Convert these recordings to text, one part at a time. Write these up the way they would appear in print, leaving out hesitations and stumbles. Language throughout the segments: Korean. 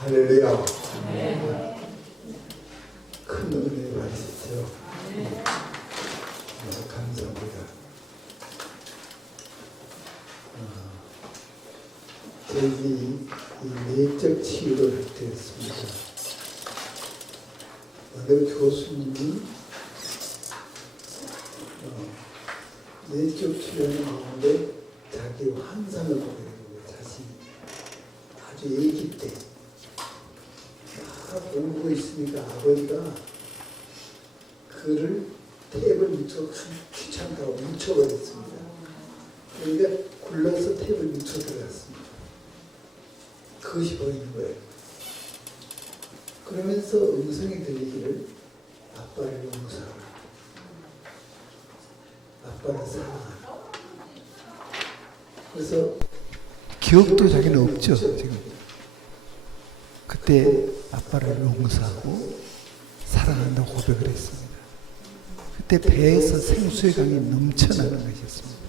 할렐루야. 큰 은혜 받으시죠. 감사합니다. 저희 이 내적 치유를 드렸습니다. 어느 교수님이 내적 치유하는 가운데 자기 환상을 보게 되는 거예요. 자신이 아주 애기 때 막 울고 있으니까 아버지가 그를 탭을 귀찮다고 묻혀버렸습니다. 그러니까 굴러서 탭을 묻혀 들어갔습니다. 그것이 보이는 거예요. 그러면서 음성이 들리기를 아빠를 용서하라. 아빠를 사랑하라. 그래서 기억도 자기는 없죠. 지금 그때 아빠를 용서하고 사랑한다고 고백을 했습니다. 그때 배에서 생수의 강이 넘쳐나는 것이었습니다.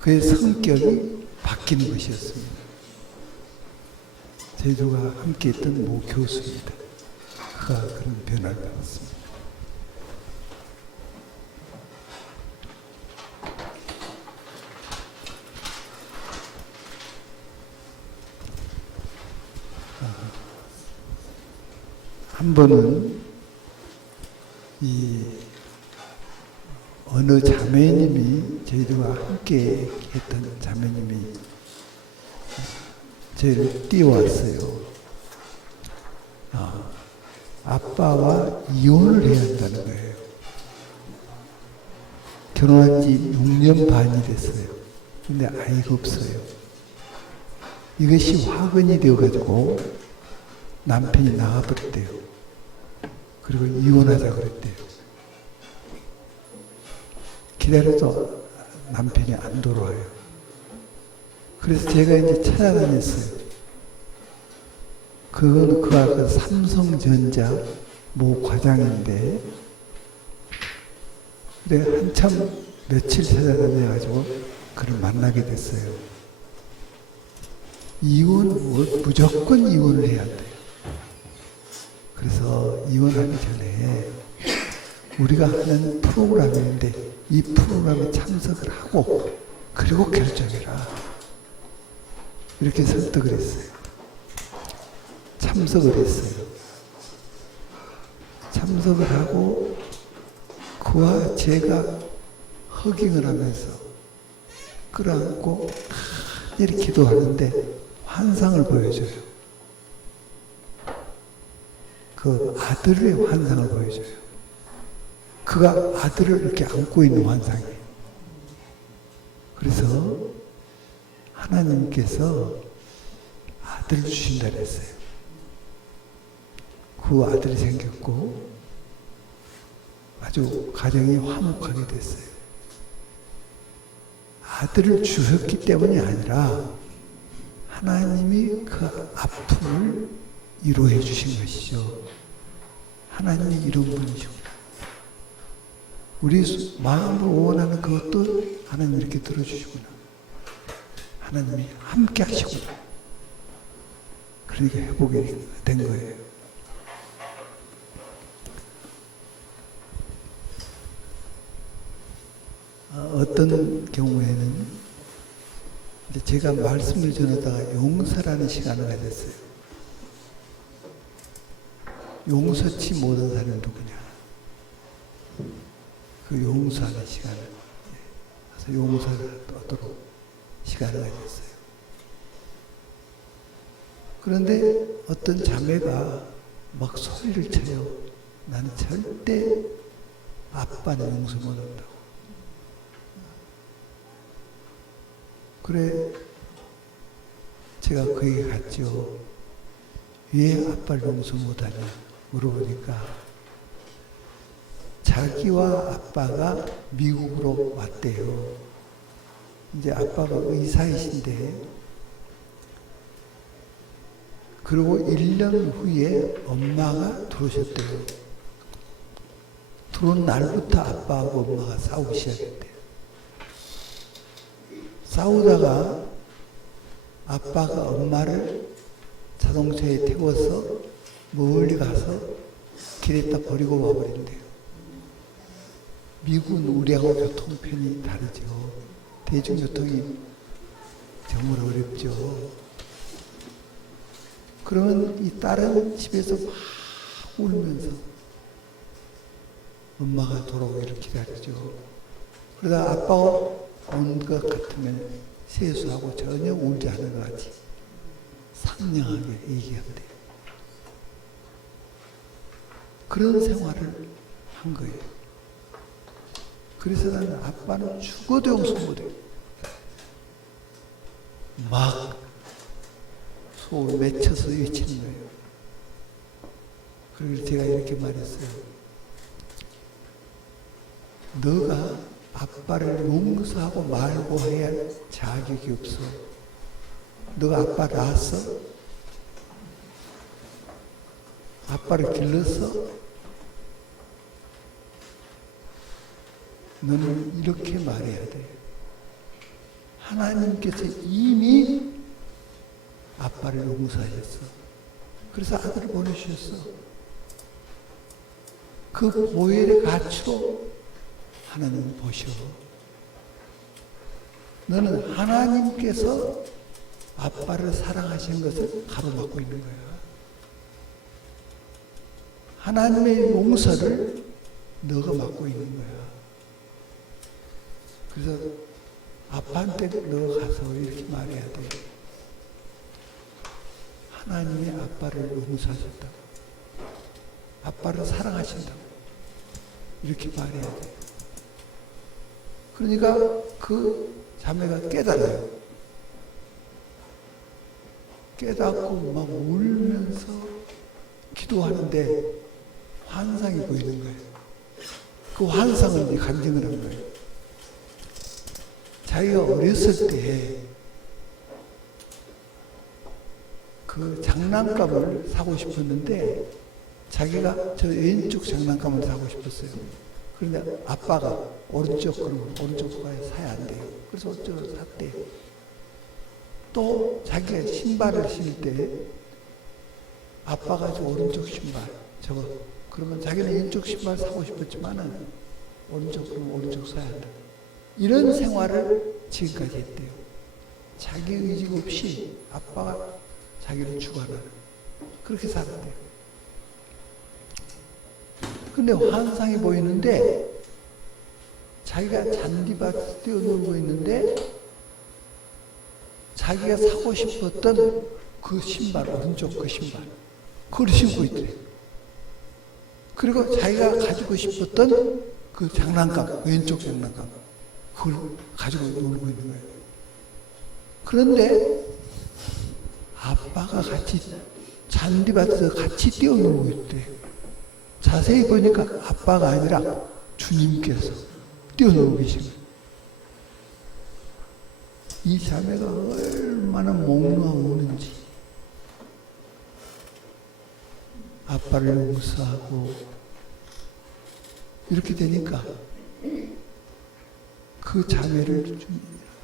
그의 성격이 바뀌는 것이었습니다. 제주가 함께 있던 모 교수입니다. 그가 그런 변화를 받았습니다. 한 번은 이 어느 자매님이 저희들과 함께 했던 자매님이 저희를 띄워왔어요. 아빠와 이혼을 해야 한다는 거예요. 결혼한 지 6년 반이 됐어요. 근데 아이가 없어요. 이것이 화근이 되어가지고 남편이 나가버렸대요. 그리고 이혼하자 그랬대요. 기다려도 남편이 안 돌아와요. 그래서 제가 이제 찾아다녔어요. 그건 그가 그 삼성전자 모 과장인데, 그래 한참 며칠 찾아다녀가지고 그를 만나게 됐어요. 무조건 이혼을 해야 돼요. 그래서 이혼하기 전에 우리가 하는 프로그램인데 이 프로그램에 참석을 하고 그리고 결정해라. 이렇게 설득을 했어요. 참석을 했어요. 참석을 하고 그와 제가 허깅을 하면서 끌어안고 이렇게 기도하는데 환상을 보여줘요. 그 아들의 환상을 보여줘요. 그가 아들을 이렇게 안고 있는 환상이에요. 그래서 하나님께서 아들을 주신다 그랬어요. 그 아들이 생겼고 아주 가정이 화목하게 됐어요. 아들을 주셨기 때문이 아니라 하나님이 그 아픔을 위로해 주신 것이죠. 하나님이 이런 분이시구나. 우리 마음으로 원하는 그것도 하나님 이렇게 들어주시구나. 하나님이 함께 하시구나. 그러니까 회복이 된 거예요. 어떤 경우에는 제가 말씀을 전하다가 용서라는 시간을 가졌어요. 용서치 못한 사람이 누구냐. 그 용서하는 시간을, 그래서 용서를 하도록 시간을 가졌어요. 그런데 어떤 자매가 막 소리를 쳐요. 나는 절대 아빠는 용서 못한다고. 그래, 제가 거기 갔죠. 왜 아빠를 용서 못하냐 물어보니까 자기와 아빠가 미국으로 왔대요. 이제 아빠가 의사이신데, 그리고 1년 후에 엄마가 들어오셨대요. 들어온 날부터 아빠하고 엄마가 싸우기 시작했대요. 싸우다가 아빠가 엄마를 자동차에 태워서 멀리 가서 길에다 버리고 와버린대요. 미국은 우리하고 교통편이 다르죠. 대중교통이 정말 어렵죠. 그러면 이 딸은 집에서 막 울면서 엄마가 돌아오기를 기다리죠. 그러다 아빠가 온 것 같으면 세수하고 전혀 울지 않은 것 같이 상냥하게 얘기한대요. 그런 생활을 한 거예요. 그래서 나는 아빠는 죽어도 용서 못해요. 막 속을 맺혀서 외치는 거예요. 그리고 제가 이렇게 말했어요. 너가 아빠를 용서하고 말고 해야 할 자격이 없어. 너가 아빠 낳았어? 아빠를 길렀어? 너는 이렇게 말해야 돼. 하나님께서 이미 아빠를 용서하셨어. 그래서 아들을 보내주셨어. 그 보혈의 가치로 하나님을 보셔. 너는 하나님께서 아빠를 사랑하신 것을 가로막고 있는 거야. 하나님의 용서를 너가 막고 있는 거야. 그래서 아빠한테 너가 가서 이렇게 말해야 돼. 하나님이 아빠를 용서하셨다고. 아빠를 사랑하신다고. 이렇게 말해야 돼. 그러니까 그 자매가 깨달아요. 깨닫고 막 울면서 기도하는데 환상이 보이는 거예요. 그 환상을 이제 간증을 한 거예요. 자기가 어렸을 때 그 장난감을 사고 싶었는데 자기가 저 왼쪽 장난감을 사고 싶었어요. 그런데 아빠가 오른쪽 그러면 오른쪽 거에 사야 안 돼요. 그래서 어쩌고 샀대요. 또 자기가 신발을 신을 때 아빠가 저 오른쪽 신발 저거 그러면 자기는 왼쪽 신발 사고 싶었지만은 오른쪽 그러면 오른쪽 사야 한다. 이런 생활을 지금까지 했대요. 자기 의지 없이 아빠가 자기를 주관하는 그렇게 살았대요. 근데 환상이 보이는데 자기가 잔디밭에 뛰어놀고 있는데 자기가 사고 싶었던 그 신발, 오른쪽 그 신발 그걸 신고 있대요. 그리고 자기가 가지고 싶었던 그 장난감, 왼쪽 장난감 그걸 가지고 놀고 있는 거예요. 그런데 아빠가 같이 잔디밭에서 같이 뛰어놀고 있대. 자세히 보니까 아빠가 아니라 주님께서 뛰어놀고 계신 거예요. 이 자매가 얼마나 몽롱하고 우는지 아빠를 용서하고 이렇게 되니까 그 자매를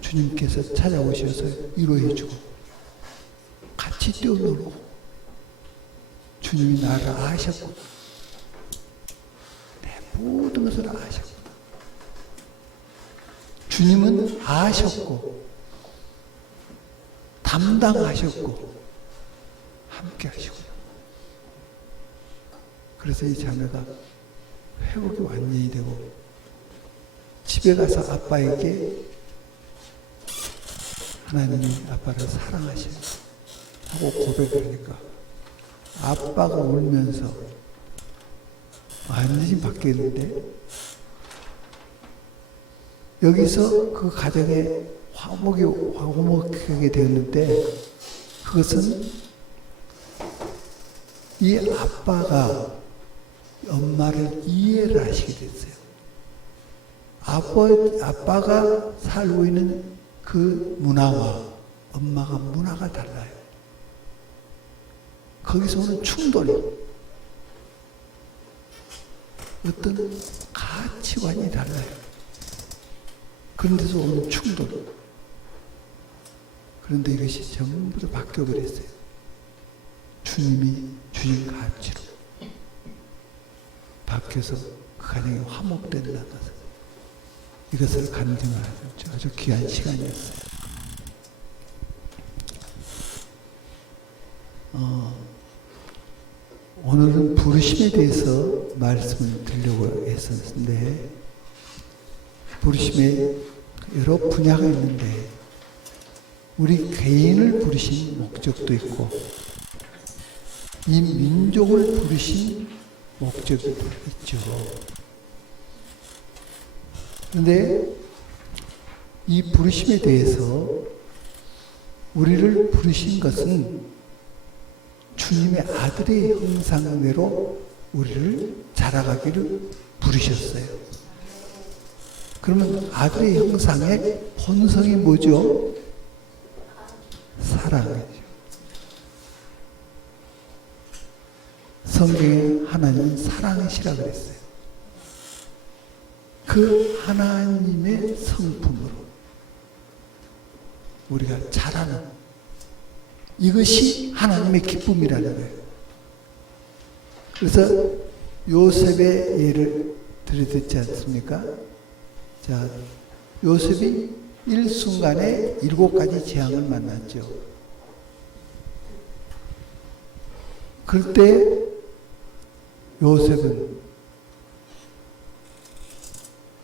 주님께서 찾아오셔서 위로해주고 같이 뛰어놀고 주님이 나를 아셨고 내 모든 것을 아셨고 주님은 아셨고 담당하셨고 함께 하시고요. 그래서 이 자매가 회복이 완전히 되고 집에 가서 아빠에게 하나님이 아빠를 사랑하시고 하고 고백을 하니까 아빠가 울면서 완전히 바뀌었는데 여기서 그 가정에 화목하게 되었는데 그것은 이 아빠가 엄마를 이해를 하시게 됐어요. 아빠가 살고 있는 그 문화와 엄마가 문화가 달라요. 거기서 오는 충돌이 어떤 가치관이 달라요. 그런 데서 오는 충돌. 그런데 이것이 전부 다 바뀌어버렸어요. 주님이 주신 가치로 바뀌어서 그 가정이 화목된다는 것을, 이것을 간증하는 아주 귀한 시간이었어요. 오늘은 부르심에 대해서 말씀을 드리려고 했었는데, 부르심에 여러 분야가 있는데 우리 개인을 부르신 목적도 있고 이 민족을 부르신 목적도 있죠. 그런데 이 부르심에 대해서 우리를 부르신 것은 주님의 아들의 형상대로 우리를 자라가기를 부르셨어요. 그러면 아들의 형상의 본성이 뭐죠? 사랑이죠. 성경에 하나님은 사랑이시라 그랬어요. 그 하나님의 성품으로 우리가 자라는, 이것이 하나님의 기쁨이라는 거예요. 그래서 요셉의 예를 들어듣지 않습니까? 자, 요셉이 일순간에 7가지 재앙을 만났죠. 그럴 때 요셉은,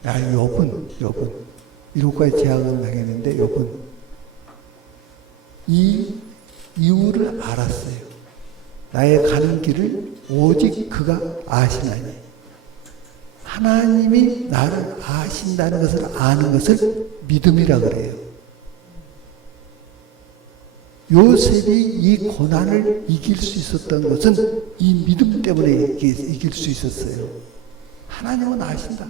욥은 7가지 재앙을 당했는데 욥은 이 이유를 알았어요. 나의 가는 길을 오직 그가 아시나니. 하나님이 나를 아신다는 것을 아는 것을 믿음이라 그래요. 요셉이 이 고난을 이길 수 있었던 것은 이 믿음 때문에 이길 수 있었어요. 하나님은 아신다.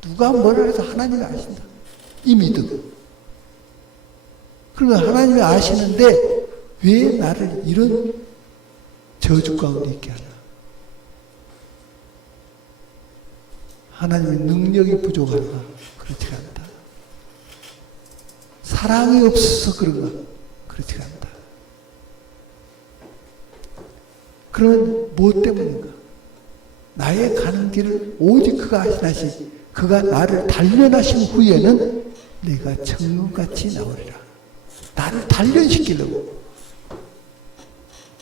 누가 뭐라 해서 하나님이 아신다. 이 믿음. 그러면 하나님이 아시는데 왜 나를 이런 저주 가운데 있게 하나? 하나님의 능력이 부족한가? 그렇지 않다. 사랑이 없어서 그런가? 그렇지 않다. 그런 무엇 때문인가? 나의 가는 길을 오직 그가 아시나시, 그가 나를 단련하신 후에는 내가 정금같이 나오리라. 나를 단련시키려고.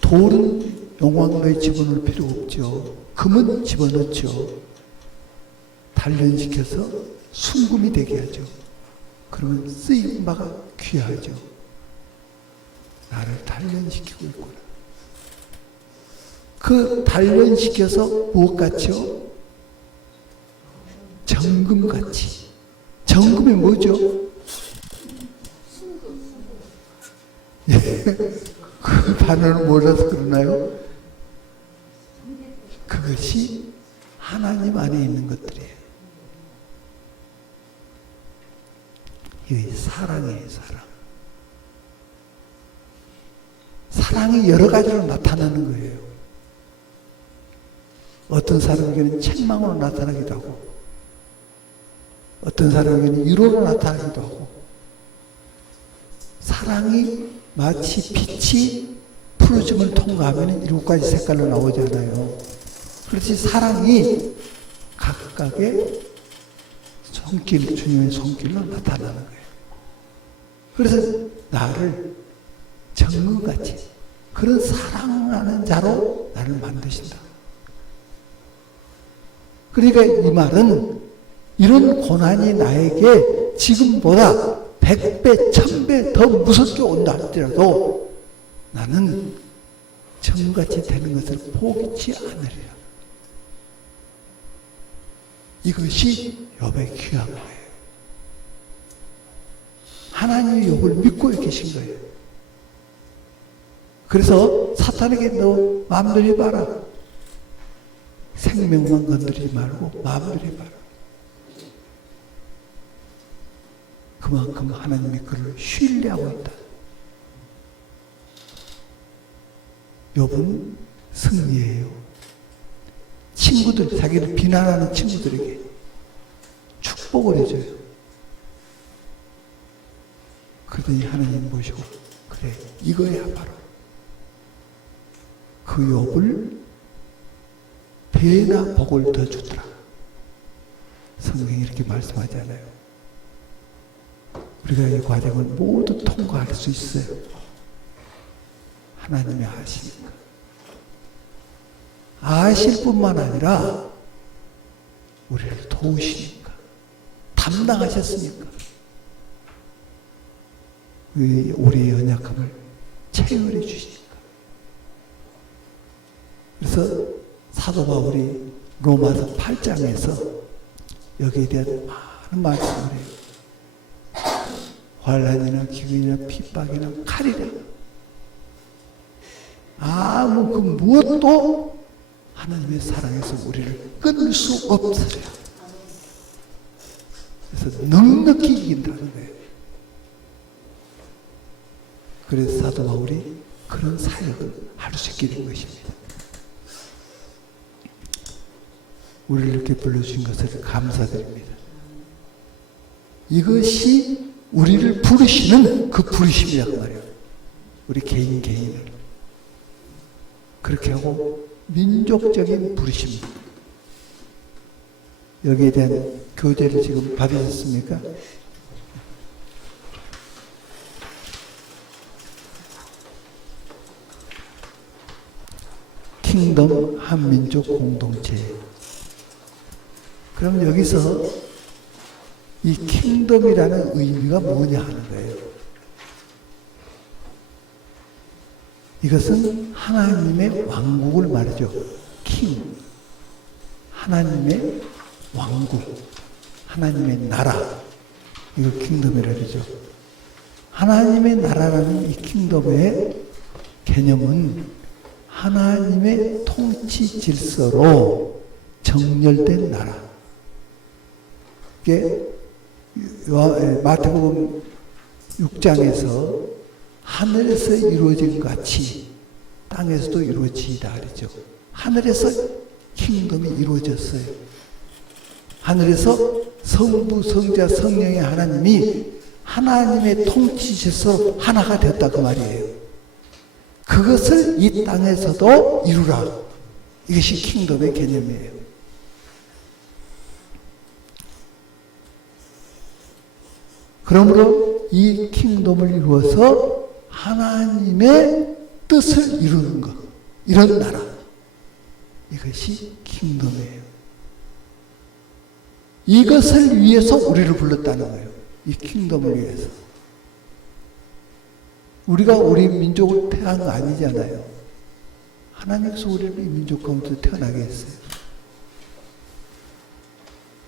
돌은 용광로에 집어넣을 필요 없죠. 금은 집어넣죠. 단련시켜서 순금이 되게 하죠. 그러면 쓰임 바가 귀하죠. 나를 단련시키고 있구나. 그 단련시켜서 무엇같이요? 정금같이. 정금이 뭐죠? 그 단어를 몰라서 그러나요? 그것이 하나님 안에 있는 것들이에요. 이 사랑이에요, 사랑. 사랑이 여러 가지로 나타나는 거예요. 어떤 사람에게는 책망으로 나타나기도 하고, 어떤 사람에게는 위로로 나타나기도 하고, 사랑이 마치 빛이 푸르즘을 통과하면 7가지 색깔로 나오잖아요. 그렇지, 사랑이 각각의 손길, 주님의 손길로 나타나는 거예요. 그래서 나를 정금같이 그런 사랑하는 자로 나를 만드신다. 그러니까 이 말은 이런 고난이 나에게 지금보다 100배, 1000배 더 무섭게 온다 할지라도 나는 정금같이 되는 것을 포기치 않으리라. 이것이 욥의 귀한 거예요. 하나님이 욥을 믿고 계신 거예요. 그래서 사탄에게 너 마음대로 해봐라. 생명만 건드리지 말고 마음대로 해봐라. 그만큼 하나님이 그를 신뢰하고 있다. 욥은 승리예요. 친구들, 자기를 비난하는 친구들에게 축복을 해줘요. 그러더니 하나님 보시고, 그래, 이거야 바로. 그 욥을 배나 복을 더 주더라. 성경이 이렇게 말씀하잖아요. 우리가 이 과정을 모두 통과할 수 있어요. 하나님이 아시니까. 아실 뿐만 아니라 우리를 도우시니까. 담당하셨으니까. 우리의 연약함을 체휼해 주시니까. 그래서 사도 바울이 로마서 8장에서 여기에 대한 많은 말씀을 해요. 환난이나 기근이나 핍박이나 칼이라 아무 그 무엇도 하나님의 사랑에서 우리를 끊을 수 없으려. 그래서 넉넉히 이긴다는 거예요. 그래서 사도 바울이 그런 사역을 할 수 있게 된 것입니다. 우리를 이렇게 불러주신 것을 감사드립니다. 이것이 우리를 부르시는 그 부르심이란 말이에요. 우리 개인을. 그렇게 하고 민족적인 부르심. 여기에 대한 교재를 지금 받으셨습니까? 킹덤 한민족 공동체. 그럼 여기서 이 킹덤이라는 의미가 뭐냐 하는 거예요. 이것은 하나님의 왕국을 말이죠. 킹. 하나님의 왕국. 하나님의 나라. 이걸 킹덤이라 그러죠. 하나님의 나라라는 이 킹덤의 개념은 하나님의 통치 질서로 정렬된 나라. 이게 마태복음 6장에서 하늘에서 이루어진 것 같이 땅에서도 이루어지다 그러죠. 하늘에서 킹덤이 이루어졌어요. 하늘에서 성부, 성자, 성령의 하나님이 하나님의 통치 질서로 하나가 되었다 그 말이에요. 그것을 이 땅에서도 이루라. 이것이 킹덤의 개념이에요. 그러므로 이 킹덤을 이루어서 하나님의 뜻을 이루는 것, 이런 나라. 이것이 킹덤이에요. 이것을 위해서 우리를 불렀다는 거예요. 이 킹덤을 위해서. 우리가 우리 민족을 태어난 거 아니잖아요. 하나님께서 우리를 이 민족 가운데 태어나게 했어요.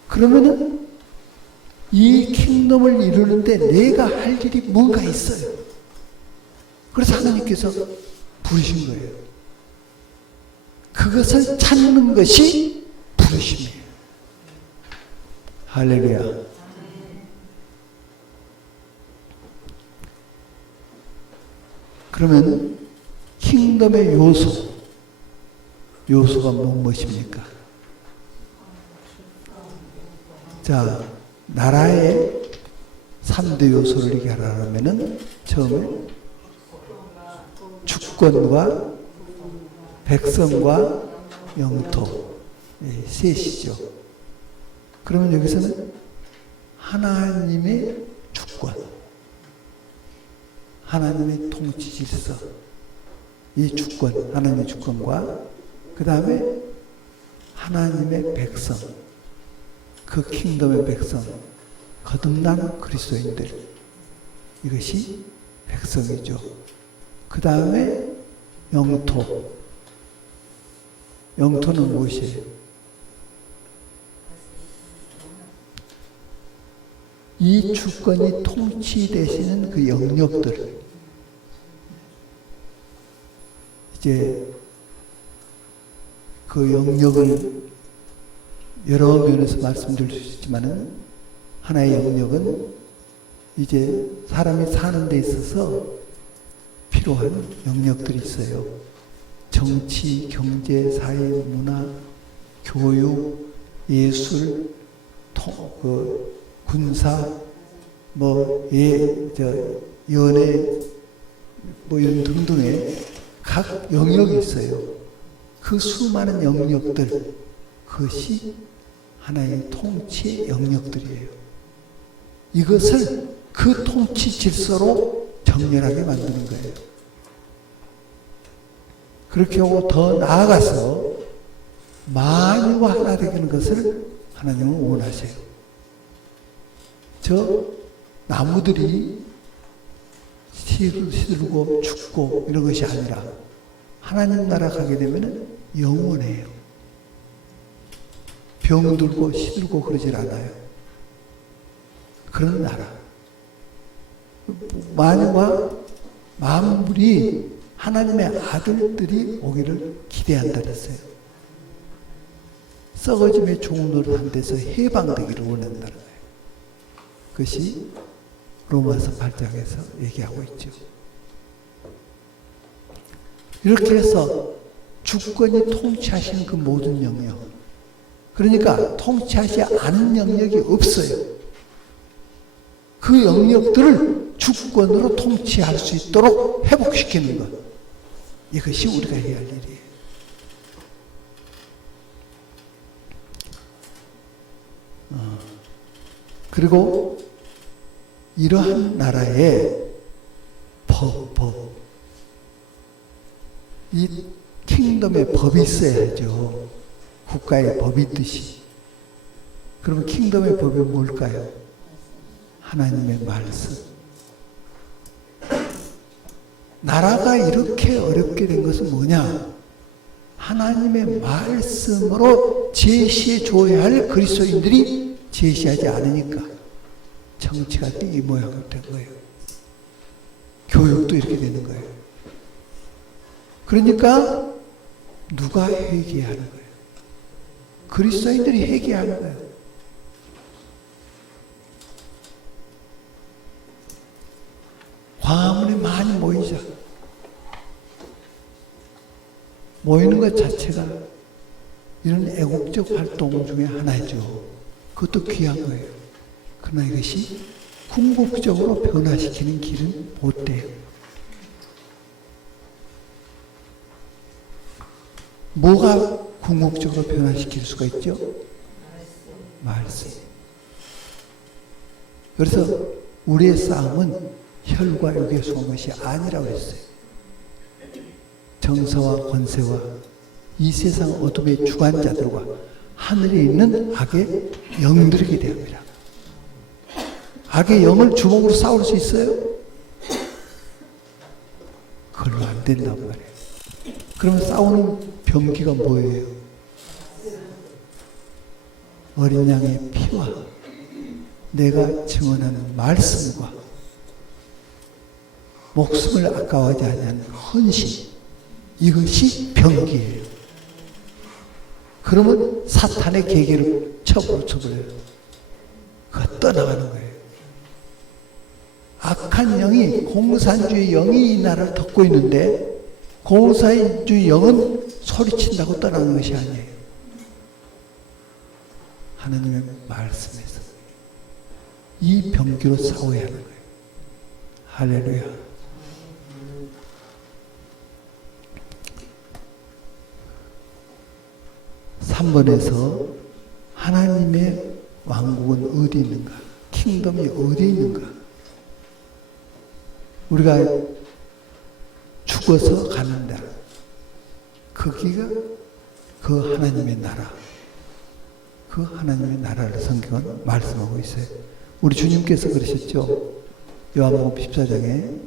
그러면은 이 킹덤을 이루는데 내가 할 일이 뭔가 있어요. 그래서 하나님께서 부르신 거예요. 그것을 찾는 것이 부르심이에요. 할렐루야. 그러면 킹덤의 요소가 무엇입니까? 자, 나라의 3대 요소를 얘기하려면은 처음에 주권과 백성과 영토, 셋이죠. 그러면 여기서는 하나님의 주권, 하나님의 통치 질서, 이 주권, 하나님의 주권과 그 다음에 하나님의 백성, 그 킹덤의 백성, 거듭난 그리스도인들, 이것이 백성이죠. 그 다음에 영토는 무엇이에요? 이 주권이 통치되시는 그 영역들, 이제 그 영역을 여러 면에서 말씀드릴 수 있지만은 하나의 영역은 이제 사람이 사는 데 있어서 필요한 영역들이 있어요. 정치, 경제, 사회, 문화, 교육, 예술, 군사, 연애, 이런 등등의 각 영역이 있어요. 그 수많은 영역들, 그것이 하나의 통치의 영역들이에요. 이것을 그 통치 질서로 정렬하게 만드는 거예요. 그렇게 하고 더 나아가서 만유가 하나 되는 것을 하나님은 원하세요. 저 나무들이 시들고 죽고 이런 것이 아니라 하나님 나라 가게 되면 영원해요. 병들고 시들고 그러질 않아요. 그런 나라. 만유와 만물이 하나님의 아들들이 오기를 기대한다 그랬어요. 썩어짐의 종로를 한 데서 해방되기를 원한다는 거예요. 그것이 로마서 8장에서 얘기하고 있죠. 이렇게 해서 주권이 통치하시는 그 모든 영역, 그러니까 통치하지 않은 영역이 없어요. 그 영역들을 주권으로 통치할 수 있도록 회복시키는 것, 이것이 우리가 해야 할 일이에요. 그리고 이러한 나라의 이 킹덤의 법이 있어야죠. 국가의 법이 있듯이. 그러면 킹덤의 법이 뭘까요? 하나님의 말씀. 나라가 이렇게 어렵게 된 것은 뭐냐? 하나님의 말씀으로 제시해 줘야 할 그리스도인들이 제시하지 않으니까 정치가 이 모양으로 된 거예요. 교육도 이렇게 되는 거예요. 그러니까 누가 회개해야 하는 거예요? 그리스도인들이 회개해야 하는 거예요. 광화문에 많이 모이자. 모이는 것 자체가 이런 애국적 활동 중에 하나죠. 그것도 귀한 거예요. 그러나 이것이 궁극적으로 변화시키는 길은 못 돼요. 뭐가 궁극적으로 변화시킬 수가 있죠? 말씀. 그래서 우리의 싸움은 혈과 육의 쏘는 것이 아니라고 했어요. 정서와 권세와 이 세상 어둠의 주관자들과 하늘에 있는 악의 영들에게 대합니다. 악의 영을 주먹으로 싸울 수 있어요? 그걸로 안 된단 말이에요. 그러면 싸우는 병기가 뭐예요? 어린 양의 피와 내가 증언하는 말씀과 목숨을 아까워하지 않는 헌신, 이것이 병기예요. 그러면 사탄의 계계를 쳐버려요. 그가 떠나가는 거예요. 악한 영이, 공산주의 영이 이 나라를 덮고 있는데 공산주의 영은 소리친다고 떠나는 것이 아니에요. 하나님의 말씀에서 이 병기로 싸워야 하는 거예요. 할렐루야. (3번에서) 하나님의 왕국은 어디 있는가? 킹덤이 어디 있는가? 우리가 죽어서 가는 데라. 거기가 그 하나님의 나라. 그 하나님의 나라를 성경은 말씀하고 있어요. 우리 주님께서 그러셨죠. 요한복음 14장에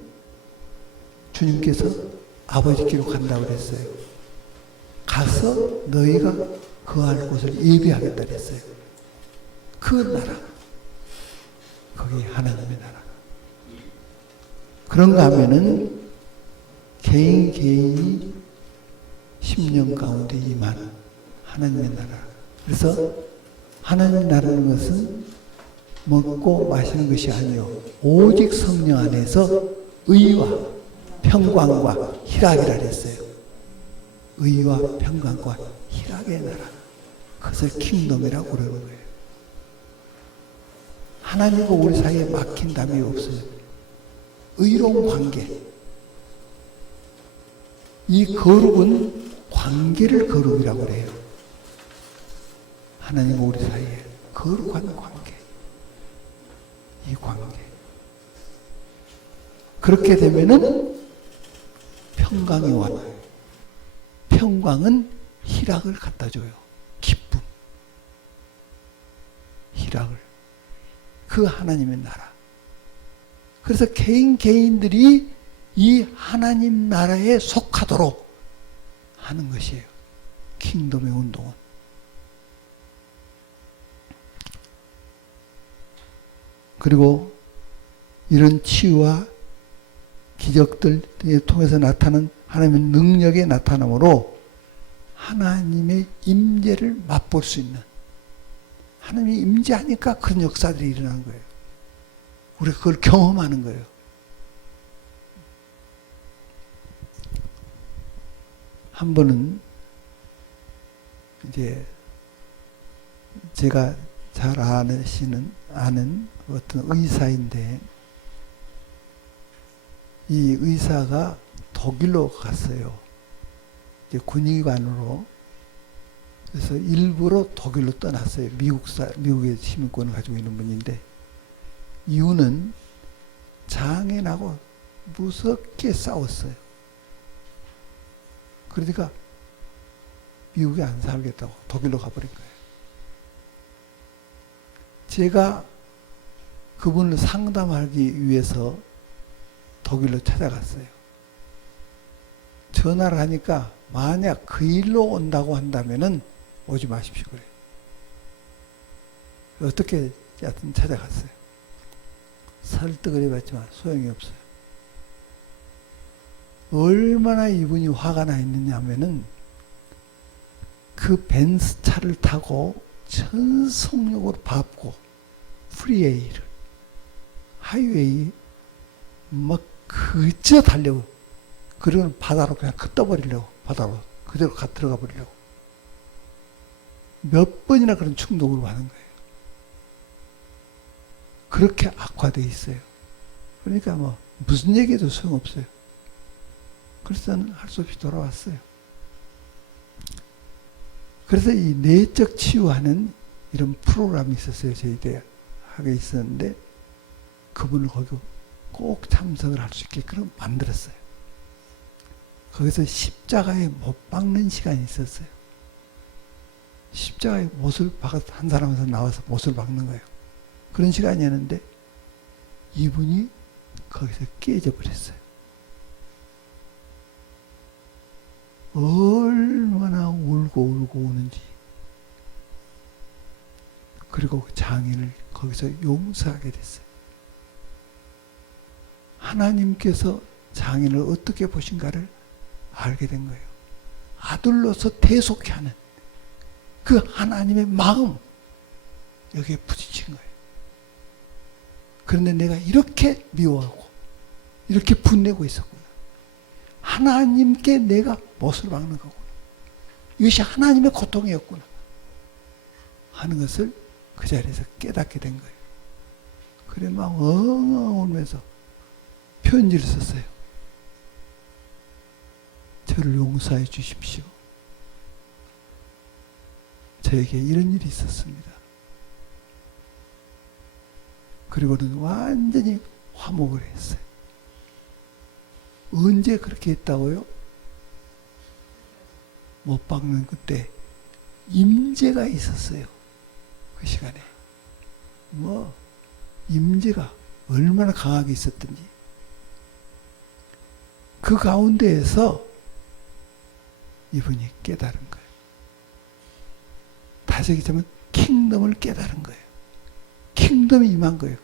주님께서 아버지께로 간다고 그랬어요. 가서 너희가 거할 곳을 예비하겠다 그랬어요. 그 나라, 거기 하나님의 나라. 그런가 하면은 개인이 10년 가운데 임한 하나님의 나라. 그래서 하나님의 나라는 것은 먹고 마시는 것이 아니요 오직 성령 안에서 의와 평강과 희락이라 했어요. 의와 평강과 희락의 나라. 그것을 킹덤이라고 그러는 거예요. 하나님과 우리 사이에 막힌 담이 없어요. 의로운 관계. 이 거룩은 관계를 거룩이라고 그래요. 하나님과 우리 사이에 거룩한 관계. 이 관계. 그렇게 되면은 평강이 와요. 평강은 희락을 갖다 줘요. 기쁨. 희락을. 그 하나님의 나라. 그래서 개인들이 이 하나님 나라에 속하도록 하는 것이에요. 킹덤의 운동은. 그리고 이런 치유와 기적들 통해서 나타나는 하나님의 능력의 나타남으로 하나님의 임재를 맛볼 수 있는, 하나님이 임재하니까 그런 역사들이 일어나는 거예요. 우리가 그걸 경험하는 거예요. 한 번은 이제 제가 잘 아는 어떤 의사인데, 이 의사가 독일로 갔어요. 이제 군의관으로. 그래서 일부러 독일로 떠났어요. 미국의 시민권을 가지고 있는 분인데, 이유는 장애인하고 무섭게 싸웠어요. 그러니까 미국에 안 살겠다고 독일로 가버린 거예요. 제가 그분을 상담하기 위해서 독일로 찾아갔어요. 전화를 하니까 만약 그 일로 온다고 한다면은 오지 마십시오 그래요. 어떻게 하여튼 찾아갔어요. 설득을 해봤지만 소용이 없어요. 얼마나 이분이 화가 나 있느냐 하면은 그 벤츠 차를 타고 전속력으로 밟고 프리웨이를, 하이웨이 막 그저 달려고, 그러고는 바다로 그냥 떠버리려고, 바다로 그대로 들어가 버리려고 몇 번이나 그런 충동으로 하는 거예요. 그렇게 악화되어 있어요. 그러니까 뭐 무슨 얘기해도 소용없어요. 그래서 저는 할 수 없이 돌아왔어요. 그래서 이 내적 치유하는 이런 프로그램이 있었어요. 저희 대학에 있었는데, 그분을 거기 꼭 참석을 할 수 있게끔 만들었어요. 거기서 십자가에 못 박는 시간이 있었어요. 십자가에 못을 박아서 한 사람에서 나와서 못을 박는 거예요. 그런 시간이었는데 이분이 거기서 깨져 버렸어요. 얼마나 울고 오는지. 그리고 그 장인을 거기서 용서하게 됐어요. 하나님께서 장인을 어떻게 보신가를 알게 된 거예요. 아들로서 대속해 하는 그 하나님의 마음, 여기에 부딪힌 거예요. 그런데 내가 이렇게 미워하고 이렇게 분내고 있었구나. 하나님께 내가 못을 박는 거구나. 이것이 하나님의 고통이었구나 하는 것을 그 자리에서 깨닫게 된 거예요. 그래 막 엉엉 울면서 편지를 썼어요. 저를 용서해 주십시오. 저에게 이런 일이 있었습니다. 그리고는 완전히 화목을 했어요. 언제 그렇게 했다고요? 못 박는 그때 임재가 있었어요. 그 시간에. 뭐 임재가 얼마나 강하게 있었던지. 그 가운데에서 이분이 깨달은 거예요. 다시 얘기하면 킹덤을 깨달은 거예요. 킹덤이 임한 거예요.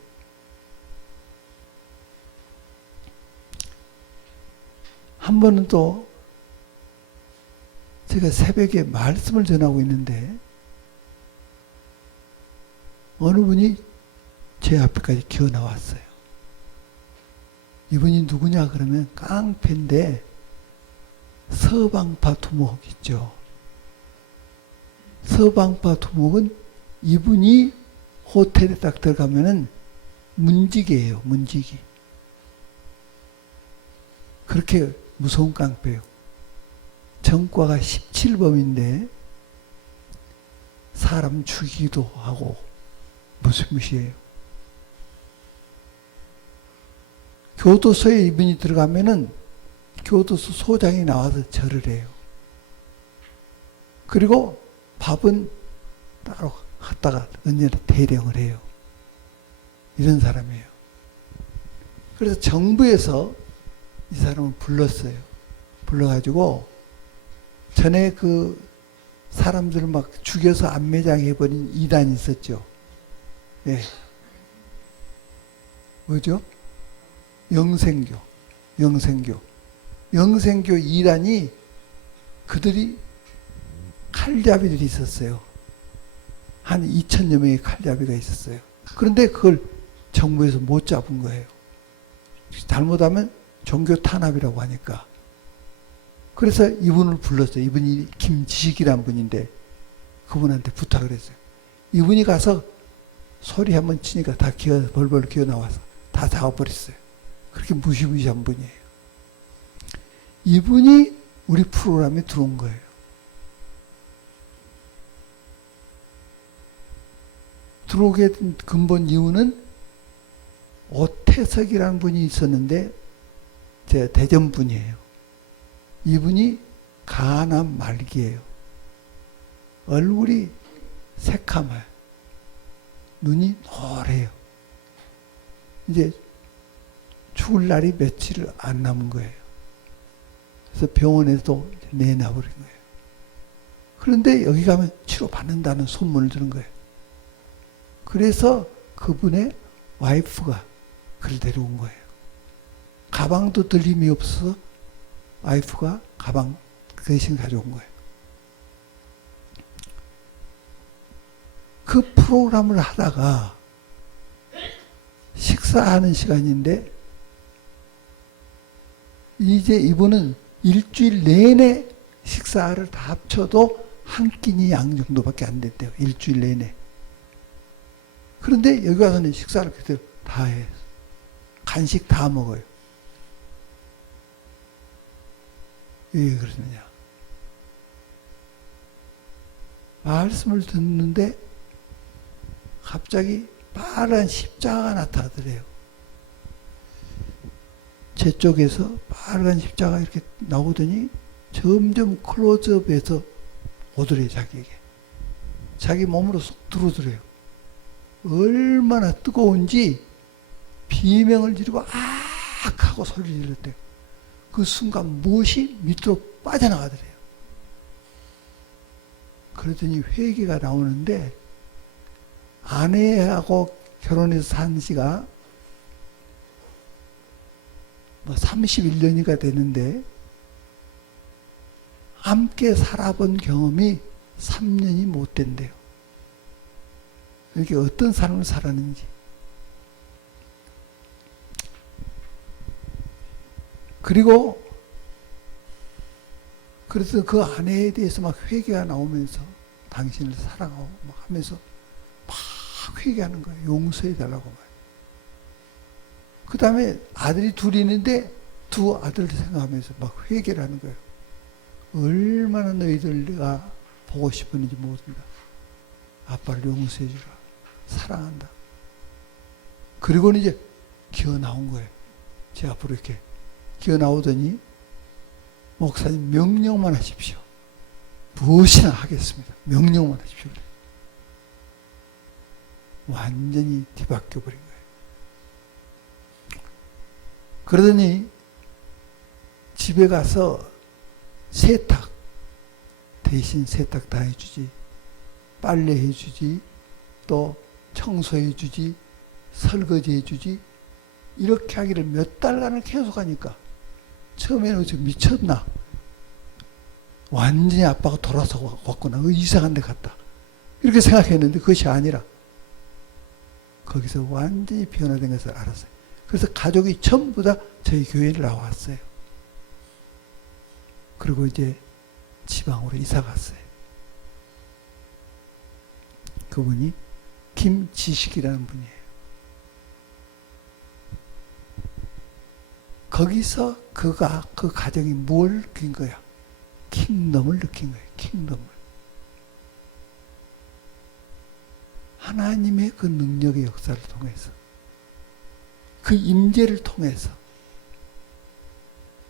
한 번은 또 제가 새벽에 말씀을 전하고 있는데 어느 분이 제 앞에까지 기어 나왔어요. 이분이 누구냐 그러면 깡패인데 서방파 두목 있죠. 서방파 두목은 이분이 호텔에 딱 들어가면은 문지기예요. 문지기. 그렇게 무서운 깡패예요. 전과가 17범인데 사람 죽이기도 하고 무시무시해요. 교도소에 이분이 들어가면은 교도소 소장이 나와서 절을 해요. 그리고 밥은 따로 갖다가 언제나 대령을 해요. 이런 사람이에요. 그래서 정부에서 이 사람을 불렀어요. 불러가지고 전에 그 사람들을 막 죽여서 안매장해버린 이단이 있었죠. 예. 뭐죠? 영생교. 영생교 이단이 그들이 칼잡이들이 있었어요. 한 2,000여 명의 칼잡이가 있었어요. 그런데 그걸 정부에서 못 잡은 거예요. 잘못하면 종교 탄압이라고 하니까. 그래서 이분을 불렀어요. 이분이 김지식이란 분인데 그분한테 부탁을 했어요. 이분이 가서 소리 한번 치니까 다 벌벌 기어 나와서 다 잡아버렸어요. 그렇게 무시무시한 분이에요. 이분이 우리 프로그램에 들어온 거예요. 들어오게 된 근본 이유는 오태석이라는 분이 있었는데 제 대전 분이에요. 이분이 간암 말기예요. 얼굴이 새카매요. 눈이 노래요. 이제 죽을 날이 며칠 안 남은 거예요. 그래서 병원에도 내놔버린 거예요. 그런데 여기 가면 치료받는다는 소문을 들은 거예요. 그래서 그분의 와이프가 그를 데려온 거예요. 가방도 들 힘이 없어서 와이프가 가방 대신 가져온 거예요. 그 프로그램을 하다가 식사하는 시간인데 이제 이분은 일주일 내내 식사를 다 합쳐도 한 끼니 양 정도밖에 안 됐대요. 일주일 내내. 그런데 여기 와서는 식사를 그대로 다 해요. 간식 다 먹어요. 왜 그러느냐. 말씀을 듣는데 갑자기 빨간 십자가가 나타나더래요. 제 쪽에서 빨간 십자가 이렇게 나오더니 점점 클로즈업해서 오더래요, 자기에게. 자기 몸으로 쏙 들어오더래요. 얼마나 뜨거운지 비명을 지르고 악 하고 소리를 질렀대요. 그 순간 무엇이 밑으로 빠져나가더래요. 그러더니 회개가 나오는데 아내하고 결혼해서 산 지가 뭐 31년이가 되는데 함께 살아본 경험이 3년이 못 된대요. 이렇게 어떤 삶을 살았는지. 그리고 그래서 그 아내에 대해서 막 회개가 나오면서 당신을 사랑하고 막 하면서 막 회개하는 거예요. 용서해달라고 말이에요. 그 다음에 아들이 둘이 있는데 두 아들을 생각하면서 막 회개를 하는 거예요. 얼마나 너희들 내가 보고 싶었는지 모른다. 아빠를 용서해주라. 사랑한다. 그리고는 이제 기어 나온 거예요. 제 앞으로 이렇게 기어 나오더니 목사님 명령만 하십시오. 무엇이나 하겠습니다. 명령만 하십시오. 완전히 뒤바뀌어 버린 거예요. 그러더니 집에 가서 세탁 대신 세탁 다 해주지, 빨래 해주지, 또 청소해주지, 설거지 해주지, 이렇게 하기를 몇 달간을 계속 하니까 처음에는 저 미쳤나, 완전히 아빠가 돌아서 왔구나, 이상한 데 갔다, 이렇게 생각했는데 그것이 아니라 거기서 완전히 변화된 것을 알았어요. 그래서 가족이 전부 다 저희 교회를 나왔어요. 그리고 이제 지방으로 이사 갔어요. 그분이 김지식이라는 분이에요. 거기서 그 가정이 뭘 느낀 거야? 킹덤을 느낀 거예요. 킹덤을. 하나님의 그 능력의 역사를 통해서, 그 임재를 통해서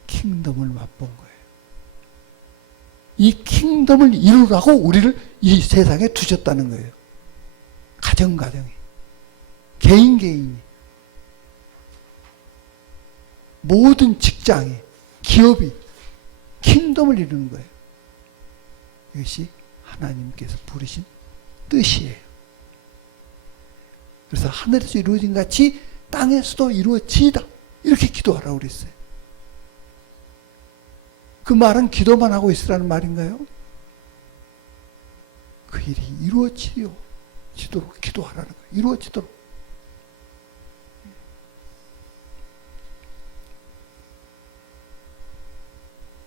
킹덤을 맛본 거예요. 이 킹덤을 이루라고 우리를 이 세상에 두셨다는 거예요. 가정이, 개인이, 모든 직장이, 기업이 킹덤을 이루는 거예요. 이것이 하나님께서 부르신 뜻이에요. 그래서 하늘에서 이루어진 같이 땅에서도 이루어지다, 이렇게 기도하라고 그랬어요. 그 말은 기도만 하고 있으라는 말인가요? 그 일이 이루어지도록 기도하라는 거예요. 이루어지도록.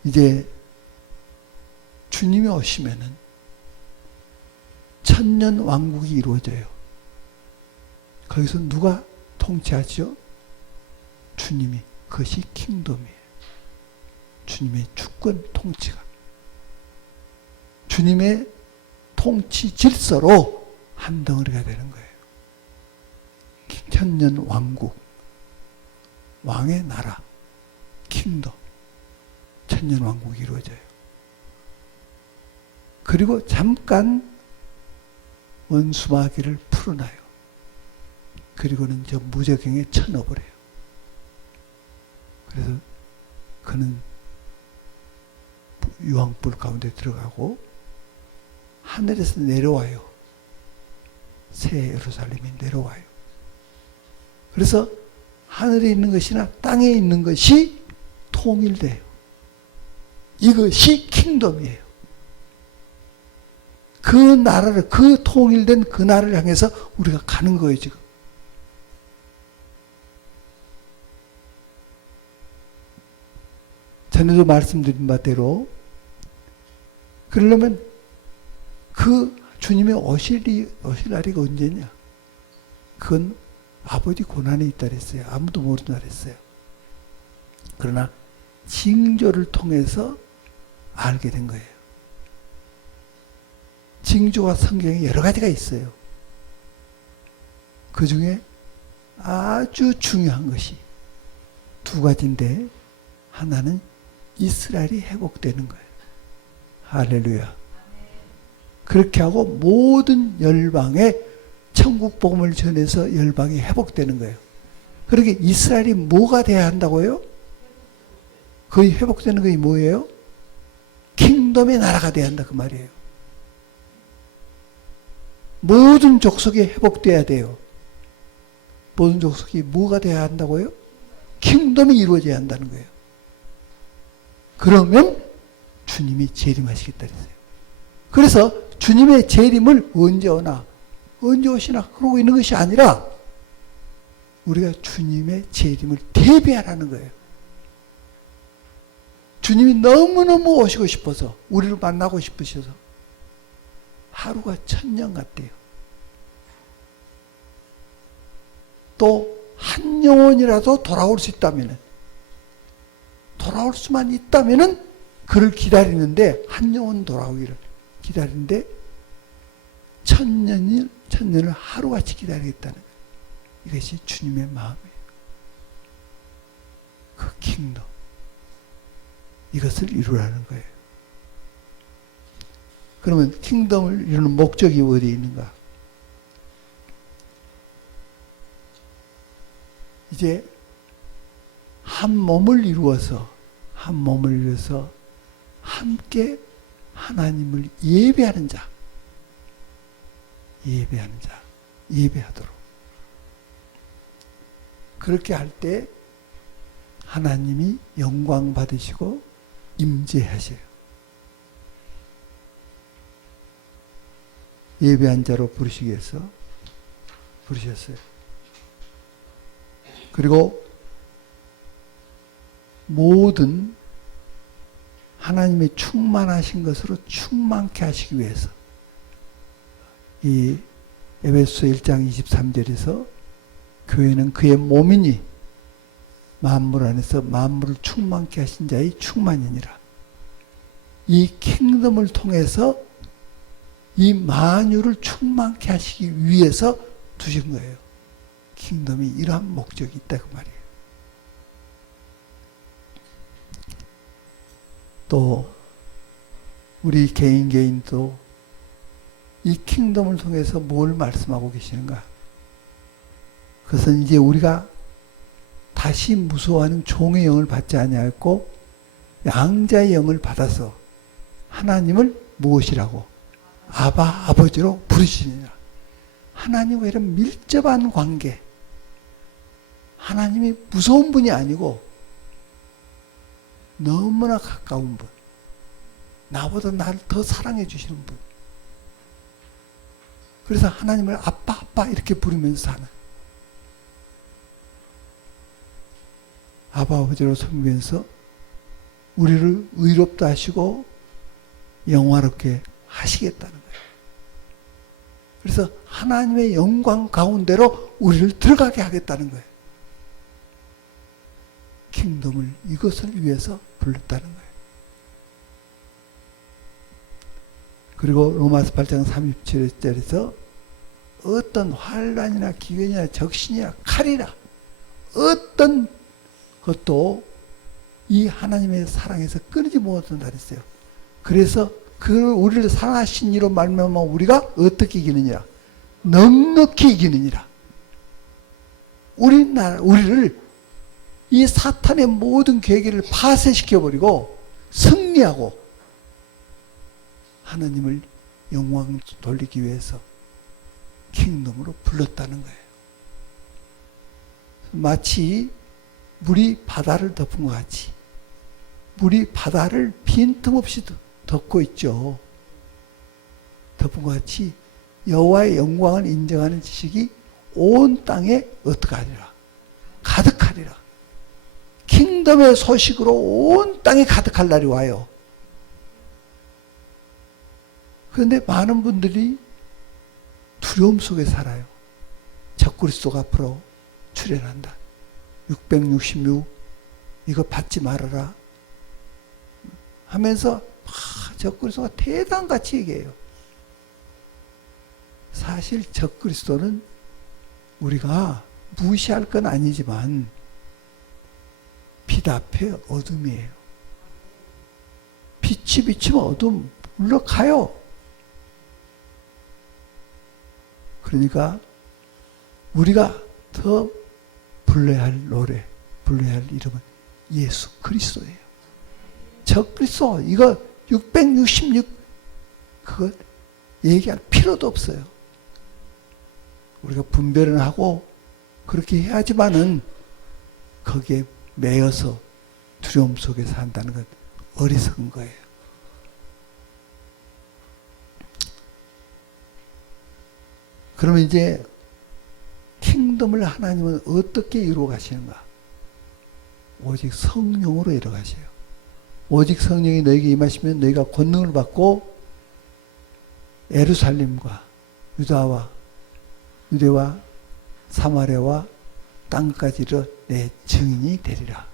이제 주님이 오시면은 천년 왕국이 이루어져요. 거기서 누가 통치하죠? 주님이. 그것이 킹덤이에요. 주님의 주권 통치가. 주님의 통치 질서로 한 덩어리가 되는 거예요. 천년 왕국, 왕의 나라, 킹덤, 천년 왕국이 이루어져요. 그리고 잠깐 원수마귀를 풀어놔요. 그리고는 저 무저경에 쳐넣어버려요. 그래서 그는 유황불 가운데 들어가고 하늘에서 내려와요. 새 예루살렘이 내려와요. 그래서 하늘에 있는 것이나 땅에 있는 것이 통일돼요. 이것이 킹덤이에요. 그 나라를, 그 통일된 그 나라를 향해서 우리가 가는 거예요, 지금. 전에도 말씀드린 바대로 그러려면 그 주님의 오실 날이 언제냐? 그건 아버지 고난에 있다 그랬어요. 아무도 모른다 그랬어요. 그러나 징조를 통해서 알게 된 거예요. 징조와 성경에 여러 가지가 있어요. 그 중에 아주 중요한 것이 두 가지인데, 하나는 이스라엘이 회복되는 거예요. 할렐루야. 그렇게 하고 모든 열방에 천국 복음을 전해서 열방이 회복되는 거예요. 그렇게 이스라엘이 뭐가 돼야 한다고요? 거의 회복되는 것이 뭐예요? 킹덤의 나라가 돼야 한다, 그 말이에요. 모든 족속이 회복돼야 돼요. 모든 족속이 뭐가 돼야 한다고요? 킹덤이 이루어져야 한다는 거예요. 그러면 주님이 재림하시겠다 그랬어요. 그래서 주님의 재림을 언제 오나, 언제 오시나 그러고 있는 것이 아니라 우리가 주님의 재림을 대비하라는 거예요. 주님이 너무너무 오시고 싶어서, 우리를 만나고 싶으셔서 하루가 1000년 같대요. 또 한 영혼이라도 돌아올 수 있다면, 돌아올 수만 있다면은 그를 기다리는데, 한 영혼 돌아오기를 기다리는데 1000년을 하루같이 기다리겠다는 거예요. 이것이 주님의 마음이에요. 그 킹덤, 이것을 이루라는 거예요. 그러면 킹덤을 이루는 목적이 어디에 있는가? 이제 한 몸을 이루어서 함께 하나님을 예배하는 자, 예배하도록. 그렇게 할 때 하나님이 영광 받으시고 임재하셔요. 예배한 자로 부르시기 위해서 부르셨어요. 그리고 모든 하나님의 충만하신 것으로 충만케 하시기 위해서 이 에베소서 1장 23절에서 교회는 그의 몸이니 만물 안에서 만물을 충만케 하신 자의 충만이니라. 이 킹덤을 통해서 이 만유를 충만케 하시기 위해서 두신 거예요. 킹덤이 이러한 목적이 있다 그 말이에요. 또 우리 개인도 이 킹덤을 통해서 뭘 말씀하고 계시는가? 그것은 이제 우리가 다시 무서워하는 종의 영을 받지 아니하였고 양자의 영을 받아서 하나님을 무엇이라고? 아바, 아버지로 부르시느니라. 하나님과 이런 밀접한 관계, 하나님이 무서운 분이 아니고 너무나 가까운 분, 나보다 나를 더 사랑해 주시는 분. 그래서 하나님을 아빠 아빠 이렇게 부르면서 사는, 아바 아버지로 섬기면서 우리를 의롭다 하시고 영화롭게 하시겠다는 거예요. 그래서 하나님의 영광 가운데로 우리를 들어가게 하겠다는 거예요. 킹덤을 이것을 위해서 불렀다는 거예요. 그리고 로마서 8장 37절에서 어떤 환난이나 기근이나 적신이나 칼이나 어떤 것도 이 하나님의 사랑에서 끊이지 못한다 그랬어요. 그래서 그 우리를 사랑하신 이로 말미암아 우리가 어떻게 이기느니라? 넉넉히 이기느니라. 우리를 이 사탄의 모든 계획을 파쇄시켜버리고 승리하고 하나님을 영광 돌리기 위해서 킹덤으로 불렀다는 거예요. 마치 물이 바다를 덮은 것 같이 물이 바다를 빈틈없이 덮고 있죠. 덮은 것 같이 여호와의 영광을 인정하는 지식이 온 땅에 어떻게 하리라? 가득하리라. 킹덤의 소식으로 온 땅에 가득할 날이 와요. 그런데 많은 분들이 두려움 속에 살아요. 적그리스도가 앞으로 출현한다. 666 이거 받지 말아라 하면서 적그리스도가 대단같이 얘기해요. 사실 적그리스도는 우리가 무시할 건 아니지만 빛 앞에 어둠이에요. 빛이 비치면 어둠 물러가요. 그러니까 우리가 더 불러야 할 노래, 불러야 할 이름은 예수 그리스도예요. 적그리스도 이거 666 그거 얘기할 필요도 없어요. 우리가 분별은 하고 그렇게 해야지만은 거기에 매여서 두려움 속에 산다는 건 어리석은 거예요. 그러면 이제 킹덤을 하나님은 어떻게 이루어 가시는가? 오직 성령으로 이루어 가셔요. 오직 성령이 너에게 임하시면 너희가 권능을 받고 예루살렘과 유대와 사마리아와 땅까지 이르러 내 증인이 되리라.